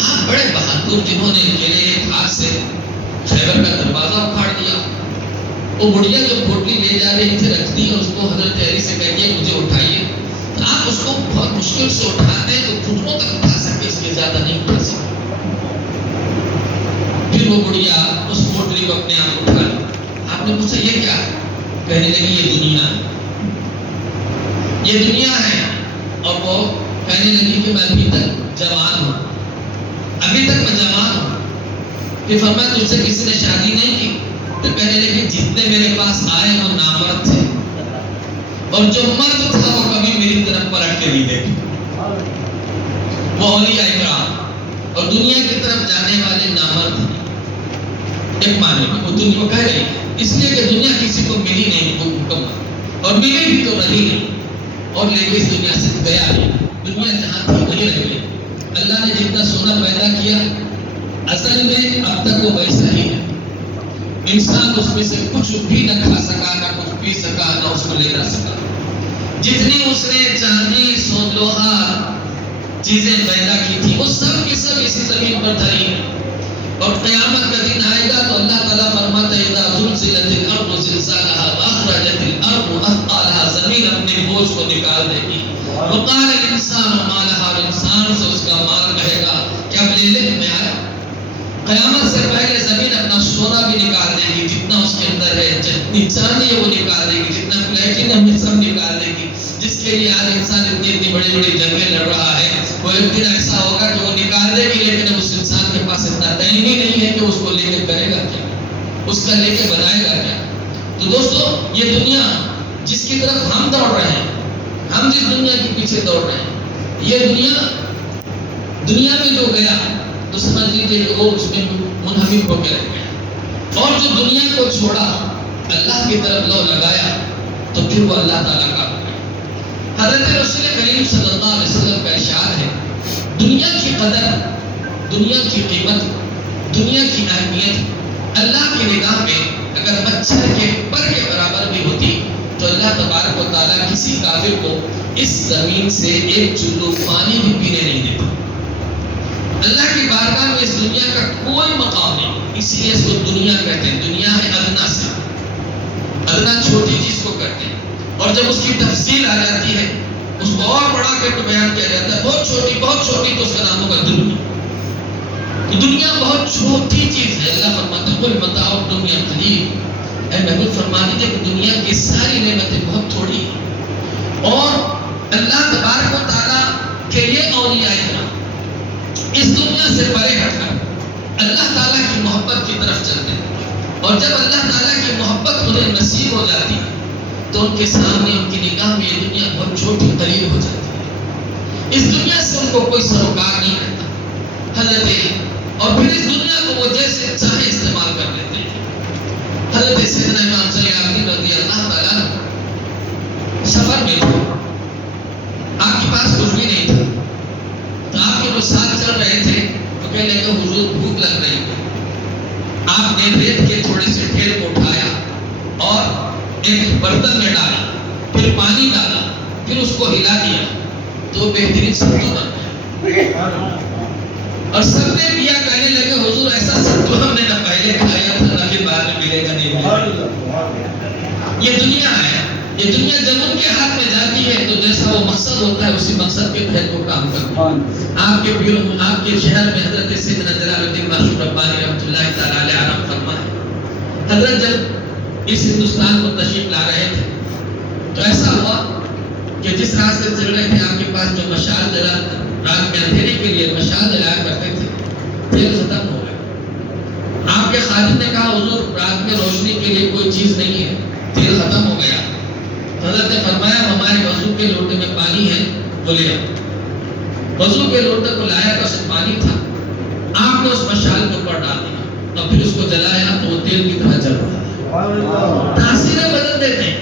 آپ بڑے بہادر جنہوں نے میرے ایک ہاتھ سے خیبر کا دروازہ اکھاڑ دیا. وہ بڑھیا جو پوٹلی لے جا رہی تھی رکھ دی اور اس کو حضرت علی سے کہہ دیا مجھے اٹھائیے. تو آپ اس کو بہت مشکل سے اٹھاتے ہیں تو گھٹنوں تک اٹھا سکتے، اس کے زیادہ نہیں اٹھا سکتے. پھر وہ بڑھیا اس پوٹلی کو اپنے آپ اٹھا لی. آپ نے پوچھا یہ کیا؟ کہنے لگی یہ دنیا ہے، یہ دنیا ہے. اور وہ کہنے لگی کہ میں ابھی تک جوان ہوں، ابھی تک میں جوان ہوں. پھر فرمایا تجھ سے کسی نے شادی نہیں کی؟ تو کہنے لگی جتنے میرے پاس آئے وہ نامرد تھے، اور جو مرد تھا وہ کبھی میری طرف پلٹ کے نہیں دیکھے. وہ اولیاء کرام اور دنیا کی طرف جانے والے نامرد ہیں. ایک معنی میں وہ دنیا کہہ رہی اس لیے کہ دنیا کسی کو ملی نہیں، وہ مکمل، اور ملی بھی تو رہی نہیں، اور لے کے اس دنیا سے گیا نہیں. دنیا جہاں تھی وہی رہ گئی. اللہ نے جتنا سونا پیدا کیا اصل میں اب تک وہ ویسا ہی ہے. انسان اس میں سے کچھ بھی نہ کھا سکا، نہ کچھ پی سکا، نہ اس کو لے جا سکا. جتنی اس نے چاندی سون لوہا چیزیں پیدا کی تھی وہ سب کی سب اسی زمین پر دھری ہیں. اور قیامت کا دن آئے گا تو اللہ تعالیٰ فرماتا ہے اذا زلزلت الارض زلزالها واخرجت الارض اثقالها، زمین اپنے بوجھ کو نکال دے گی. وقال الانسان ما لها، اور انسان سے اس کا مال کہے گا کہ اب لے لے میں آیا. قیامت سے پہلے زمین اپنا سونا بھی نکال دے گی، جتنا اس کے اندر ہے، جتنی چاندی ہے وہ نکال دے گی، جتنا پلیٹینم ہے سب نکال دے گی. جس کے لیے آج انسان اتنی بڑی بڑی جنگیں لڑ رہا ہے، وہ ایک دن ایسا ہوگا کہ وہ نکال دے گی، لیکن اس انسان کے پاس اتنا ٹائم ہی نہیں ہے کہ اس کو لے کے کرے گا کیا، اس کا لے کے بنائے گا کیا. تو دوستو یہ دنیا جس کی طرف ہم دوڑ رہے ہیں، ہم جس دنیا کے پیچھے دوڑ رہے ہیں، یہ دنیا میں جو گیا تو سمجھ لیجیے کہ وہ اس میں منہمک ہو کے رہ گیا. اور جو دنیا کو چھوڑا اللہ کی طرف لو لگایا تو پھر وہ اللہ تعالیٰ کا ہو گیا. حضرت رسول کریم صلی اللہ علیہ وسلم کا ارشاد ہے دنیا کی قدر، دنیا کی قیمت، دنیا کی اہمیت اللہ کی نگاہ میں اگر مچھر کے پر کے برابر بھی ہوتی تو اللہ تبارک و تعالیٰ کسی کافر کو اس زمین سے ایک چلو پانی بھی پینے نہیں دیتا. اللہ کی بارگاہ میں اس دنیا کا کوئی مقام نہیں، اسی لیے اس کو دنیا کہتے ہیں. دنیا ہے ادنا سے، ادنا چھوٹی چیز کو کہتے ہیں. اور جب اس کی تفصیل آ جاتی ہے اس کو اور بڑا کر کے بیان کیا جاتا ہے، بہت چھوٹی تو اس کا نام ہوگا دنیا. دنیا بہت چھوٹی چیز ہے. اللہ فرماتا ہے قل متاع الدنیا قلیل، اے محبوب فرما دیجیے کہ دنیا کی ساری نعمتیں بہت تھوڑی ہیں. اور اللہ تبارک و تعالیٰ کے یہ اولیاء کرام اس دنیا سے پرے ہٹ کر اللہ تعالیٰ کی محبت کی طرف چلتے ہیں. اور جب اللہ تعالیٰ کی محبت انہیں نصیب ہو جاتی ہے تو ان کے سامنے ان کی نگاہ میں یہ دنیا بہت چھوٹی قلیل ہو جاتی ہے. اس دنیا سے ان کو کوئی سروکار نہیں رہتا حضرت. اور پھر اس دنیا کو وہ جیسے چاہے استعمال کر لیتے ہیں. حضرت سیدنا امام صلی اللہ علیہ وسلم رضی اللہ تعالیٰ سفر میں تھے، آپ کے پاس کچھ بھی نہیں تھا، تو آپ کے جو ساتھ چل رہے تھے تو کہنے لگے حضور بھوک لگ رہی ہے۔ آپ نے ریت کے تھوڑے سے ڈھیر کو اٹھایا اور ایک برتن میں ڈالا، پھر پانی ڈالا، پھر اس کو ہلا دیا تو بہترین ستو بن گیا، اور سب نے پیا۔ کہنے لگے حضور ایسا ستو ہم نے نہ پہلے کھایا تھا نہ پھر بعد میں ملے گا، نہیں ملے گا۔ یہ دنیا ہے، یہ دنیا جب ان کے ہاتھ میں جاتی ہے تو جیسا وہ مقصد ہوتا ہے اسی مقصد کے تحت وہ کام کرتا ہے۔ آپ کے شہر میں حضرت سیدنا جلال الدین معشوق ربانی رحمۃ اللہ تعالی علیہ عنہ فرمائے، حضرت جب اس ہندوستان کو تشریف لا رہے تھے تو ایسا ہوا کہ جس راستے چل رہے تھے آپ کے پاس جو مشال جلا رات میں اندھیرے کے لیے مشال جلایا کرتے تھے، تیل ختم ہو گئے۔ آپ کے خادم نے کہا حضور رات میں روشنی کے لیے کوئی چیز نہیں ہے، تیل ختم ہو گیا۔ حضرت نے فرمایا ہمارے وضو کے لوٹے میں پانی ہے، وہ لے آؤ۔ وضو کے لوٹے کو لایا تو اس میں پانی تھا، آپ نے اس مشال کے اوپر ڈال دیا اور پھر اس کو جلایا تو وہ تیل کی طرح جل رہا ہے۔ تاثیریں بدل دیتے ہیں۔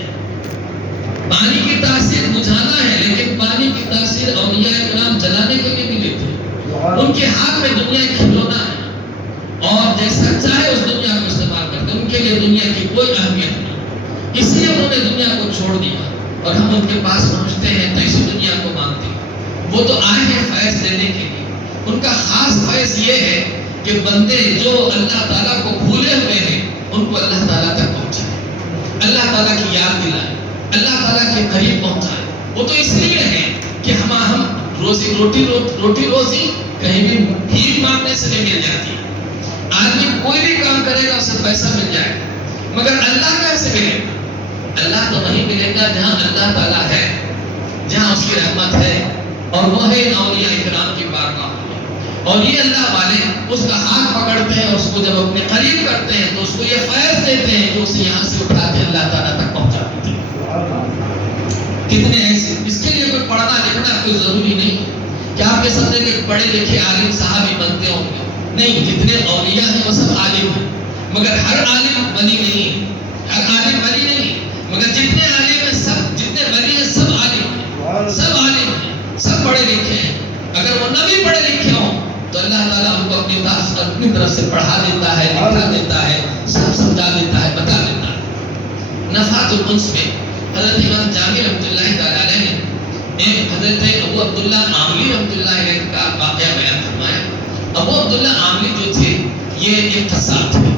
پانی کی تاثیر بجھانا ہے، لیکن پانی کی تاثیر اولیاء کرام جلانے کے لیے بھی لیتے ہیں۔ ان کے ہاتھ میں دنیا ایک کھلونا ہے اور جیسا چاہے اس دنیا کو استعمال کرتے ہیں، ان کے لیے دنیا کی کوئی اہمیت نہیں، اس لیے انہوں نے دنیا کو چھوڑ دیا اور ہم ان کے پاس پہنچتے ہیں تو اسی دنیا کو مانگتے ہیں۔ وہ تو آئے ہیں فیض دینے کے لیے، ان کا خاص فیض یہ ہے کہ بندے جو اللہ تعالیٰ کو بھولے ہوئے ہیں ان کو اللہ تعالیٰ تک پہنچائے، اللہ تعالیٰ کی یاد دلائے، اللہ تعالیٰ کے قریب پہنچائے۔ وہ تو اس لیے ہے کہ ہم روٹی روزی کہیں بھی بھیک مانگنے سے نہیں مل جاتی۔ آدمی کوئی بھی کام کرے گا اسے پیسہ مل جائے گا، مگر اللہ کیسے ملے گا؟ اللہ تو وہیں ملے گا جہاں اللہ تعالیٰ ہے، جہاں اس کی رحمت ہے، اور وہ ہے اولیاء اکرام کی بارگاہ۔ اور یہ اللہ والے اس کا ہاتھ پکڑتے ہیں اور اس کو جب اپنے قریب کرتے ہیں تو اس کو یہ فیض دیتے ہیں کہ اسے یہاں سے اٹھا کے اللہ تعالیٰ تک پہنچا دیتے ہیں۔ کتنے ایسے، اس کے لیے کوئی پڑھنا لکھنا کوئی ضروری نہیں کہ آپ کے سامنے کہ پڑھے لکھے عالم صاحب ہی بنتے ہوں گے، نہیں، جتنے اولیاء ہیں وہ سب عالم ہیں، مگر ہر عالم ولی نہیں ہے، ہر عالم ولی نہیں، مگر جتنے عالم ہیں سب، جتنے ولی ہیں سب عالم ہیں، سب عالم ہیں، سب پڑھے لکھے ہیں۔ اگر وہ نہ بھی پڑھے لکھے ہوں تو اللہ تعالیٰ ان کو اپنی طرف سے پڑھا دیتا ہے، لکھا دیتا ہے، سب سمجھا دیتا ہے، بتا دیتا ہے۔ نفحات الانس میں حضرت امام جامی رحمۃ اللہ تعالیٰ علیہ نے ایک حضرت ابو عبداللہ عاملی رحمۃ اللہ علیہ کا واقعہ بیان فرمایا۔ ابو عبداللہ عاملی جو تھے یہ ایک قصاب تھے،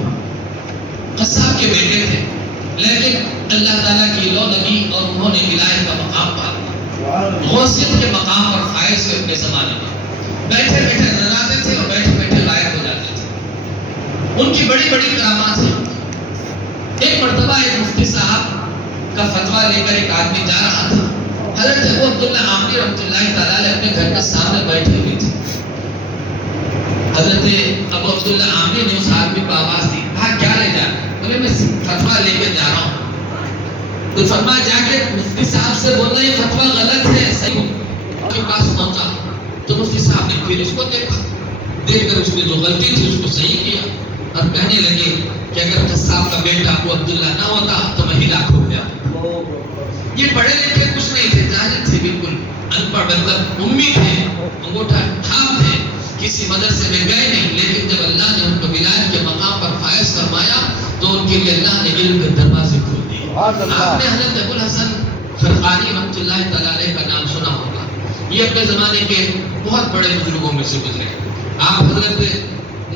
قصاب کے بیٹے تھے، لیکن اللہ تعالیٰ کی لو نبی اور انہوں نے ولایت کا مقام پایا، غوثیت کے مقام پر فائز ہوئے اپنے زمانے میں، بیٹھے بیٹھے نظر آتے تھے اور بیٹھے بیٹھے غائب ہو جاتے تھے۔ ان کی بڑی بڑی کرامات ہیں۔ ایک مرتبہ ایک مفتی صاحب کا فتویٰ لے کر ایک آدمی جا رہا تھا، حضرت ابو عبداللہ عاملی رحمۃ اللہ تعالیٰ علیہ اپنے گھر کے سامنے بیٹھے ہوئے تھے۔ حضرت ابو عبداللہ عاملی نے اس آدمی کو آواز دی، کہا کیا لے جا رہے؟ بولے میں فتویٰ لے کے جا رہا ہوں۔ تو فرمایا جا کے مفتی صاحب سے بولنا یہ فتویٰ غلط ہے، صحیح ہو۔ کے پاس پہنچا تو مفتی صاحب نے پھر اس کو دیکھا، دیکھ کر اس نے جو غلطی تھی اس کو صحیح کیا اور کہنے لگے کہ اگر قصاب کا بیٹا ابو عبداللہ نہ ہوتا تو میں ہلاک ہو گیا۔ یہ پڑھے لکھے کچھ نہیں تھے، جاہل تھے، بالکل ان پڑھ، مطلب امی تھے، انگوٹھا ٹھاپ تھے، کسی مدرسے میں گئے نہیں، لیکن جب اللہ نے ان کو ولایت کے مقام پر فائز فرمایا تو ان کے لیے اللہ نے علم کے دروازے کھول دیے۔ آپ نے حضرت ابو الحسن خرقانی رحمۃ اللہ تعالیٰ علیہ کا نام سنا ہوگا، یہ اپنے زمانے کے بہت بڑے بزرگوں میں سے گزرے۔ آپ حضرت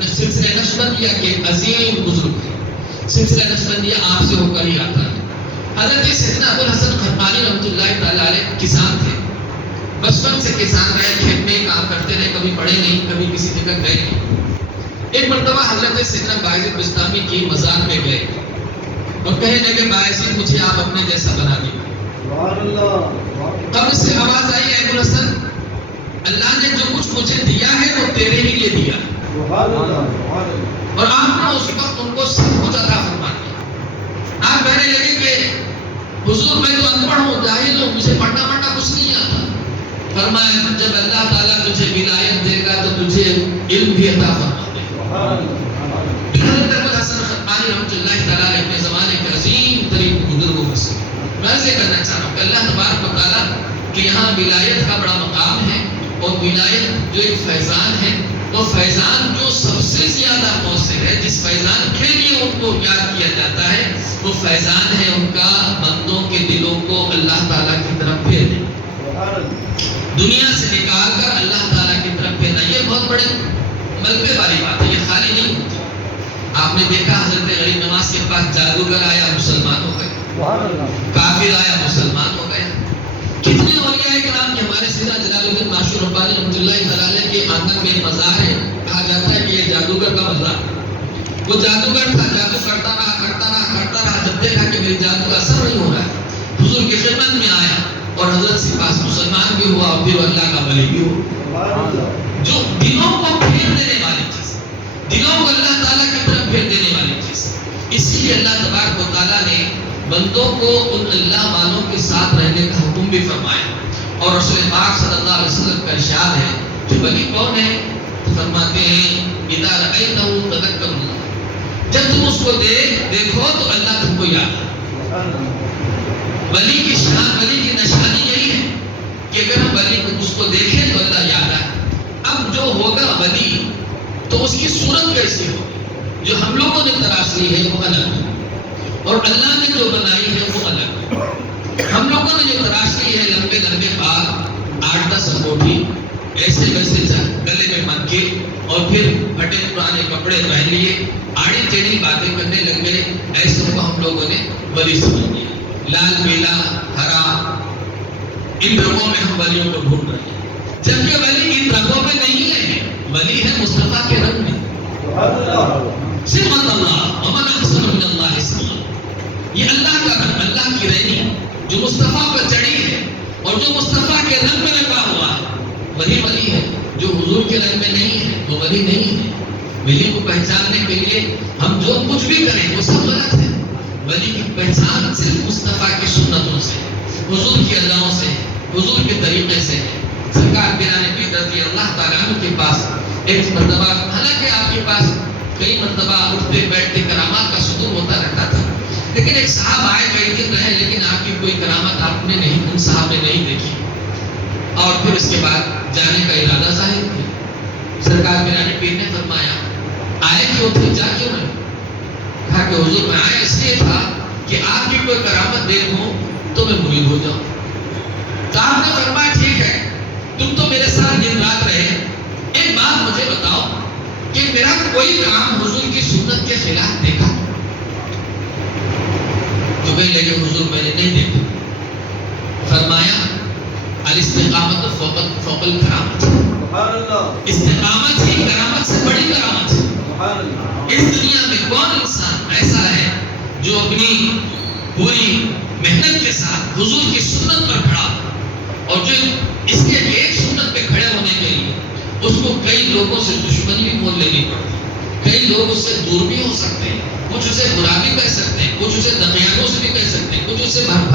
سلسلہ نقشبندیہ کے عظیم بزرگ ہیں، سلسلہ نقشبندیہ آپ سے ہو کر ہی آتا ہے۔ حضرت سیدنا ابو الحسن خرقانی رحمۃ اللہ تعالیٰ علیہ کسان تھے، بچپن سے کسان رہے، کھیت میں کام کرتے رہے، کبھی پڑھے نہیں، کبھی کسی جگہ گئے نہیں۔ ایک مرتبہ حضرت سیدنا بایزید بستامی کی مزار میں گئے اور کہنے لگے بایزید مجھے آپ اپنے جیسا بنا دیجیے۔ تب اس سے آواز آئی، اے ابو الحسن اللہ نے جو کچھ مجھے دیا ہے وہ تیرے ہی لیے دیا، اور آپ نے اس وقت ان کو سب کچھ عطا فرما دیا۔ آپ کہنے لگے کہ حضور میں تو ان پڑھ ہوں، جاہل ہوں، مجھے پڑھنا کچھ نہیں آتا۔ فرمایا جب اللہ تعالیٰ تجھے ولایت دے گا تو تجھے علم بھی عطا فرما دے گا۔ حضرت ابو الحسن خرقانی رحمۃ اللہ تعالیٰ علیہ اپنے زمانے کے عظیم ترین بزرگوں میں سے میں عرض کرنا چاہ رہا ہوں کہ اللہ تبارک کہ یہاں ولایت کا بڑا مقام ہے، اور ولایت جو ایک فیضان ہے، وہ فیضان جو سب سے زیادہ مؤثر ہے، جس فیضان کے لیے ان کو یاد کیا جاتا ہے، وہ فیضان ہے ان کا بندوں کے دلوں کو اللہ تعالیٰ کی طرف پھیر دینا، دنیا سے نکال کر اللہ تعالیٰ کی طرف پھیرنا۔ یہ بہت بڑے ملبے والی بات ہے، یہ خالی نہیں ہوتی۔ آپ نے دیکھا حضرت غریب نواز کے پاس جادوگر آیا، مسلمان ہو گئے، کافر آیا، مسلمان ہو گیا۔ کتنے اولیاء کرام کے ہمارے سیدھا جلال الدین ماشور ربانی رحمۃ اللہ تعالی کے آنگن میں مزار ہے، کہا جاتا ہے کہ یہ جادوگر کا مزار، وہ جادوگر تھا، جادو کرتا رہا، جب دیکھا کہ میری جادو کا اثر نہیں ہو رہا ہے، حضور کی خدمت میں آیا اور حضرت سے پاس مسلمان بھی ہوا اور پھر اللہ کا ولی بھی ہوا۔ جو دلوں کو پھیر دینے والی چیز، دلوں کو اللہ تعالیٰ کی طرف پھیر دینے والی چیز، اسی لیے اللہ تبارک و تعالیٰ نے بندوں کو ان اللہ والوں کے ساتھ رہنے کا حکم بھی فرمایا، اور رسول پاک صلی اللہ علیہ وسلم کا ارشاد ہے کہ ولی کون ہے؟ فرماتے ہیں اذا رأیتہ تذکر اللہ، جب تم اس کو دیکھو تو اللہ تم کو یاد ہے۔ ولی کی شان، ولی کی نشانی یہی ہے کہ اگر ہم ولی اس کو دیکھیں تو اللہ یاد آئے۔ اب جو ہوگا ولی تو اس کی صورت کیسی ہوگی؟ جو ہم لوگوں نے تراش لی ہے وہ الگ ہے، اور اللہ نے جو بنائی ہے وہ الگ ہے۔ ہم لوگوں نے جو تراش لی ہے لمبے لمبے بال، 8-10 انگوٹھی، ایسے ویسے گلے میں من کے، اور پھر پھٹے پرانے کپڑے پہن لیے، آڑی ٹیڑھی باتیں کرنے لگ گئے، ایسے کو ہم لوگوں نے ولی سمجھ لیا۔ لال پیلا ہرا ان رنگوں میں ہم ولیوں کو ڈھونڈ رہے ہیں، جبکہ ولی ان رنگوں میں نہیں ہے، ولی ہے مصطفیٰ کے رنگ میں۔ صفت اللہ ومن احسن من اللہ صفا، یہ اللہ کا رنگ، اللہ کی رینی جو مصطفیٰ پر چڑھی ہے اور جو مصطفیٰ کے رنگ میں رکھا ہوا ہے وہی ولی ہے۔ جو حضور کے رنگ میں نہیں ہے وہ ولی نہیں ہے۔ ولی کو پہچاننے کے لیے ہم جو کچھ بھی کریں وہ سب غلط ہے۔ ولی کی پہچان صرف مصطفیٰ کی سنتوں سے، حضور کی اداؤں سے، حضور کے طریقے سے ہے۔ سرکار پیران پیر رضی اللہ تعالیٰ عنہ کے پاس ایک مرتبہ، حالانکہ آپ کے پاس کئی مرتبہ اٹھتے بیٹھتے کرامات کا صدور ہوتا رہتا تھا، لیکن ایک صاحب آئے کئی دن رہے لیکن آپ کی کوئی کرامت آپ نے نہیں، ان صاحب نے نہیں دیکھی، اور پھر اس کے بعد جانے کا ارادہ ظاہر کیا۔ سرکار پیران پیر نے فرمایا آئے کیوں تھے، جا کیوں نہیں؟ کہا کہ حضور میں آیا اس لیے تھا کہ آپ کی کوئی کرامت دیکھوں تو میں مرید ہو جاؤں۔ تو آپ نے فرمایا ٹھیک ہے، تم تو میرے ساتھ دن رات رہے، ایک بات مجھے بتاؤ کہ میرا کوئی کام حضور کی سنت کے خلاف دیکھا؟ تو کہنے لگے حضور میں نے نہیں دیکھا۔ فرمایا الاستقامت فوق الکرامت، استقامت ہی کرامت سے بڑی کرامت ہے۔ اس دنیا میں کون انسان ایسا ہے جو اپنی پوری محنت کے ساتھ حضور کی سنت پر کھڑا، اور جو اس کے ایک سنت پہ کھڑے ہونے کے لیے اس کو کئی لوگوں سے دشمنی بھی مول لینی پڑتی، کئی لوگ اس سے دور بھی ہو سکتے ہیں، کچھ اسے برا بھی کہہ سکتے ہیں، کچھ اسے دقیانوں سے بھی کہہ سکتے ہیں، کچھ اسے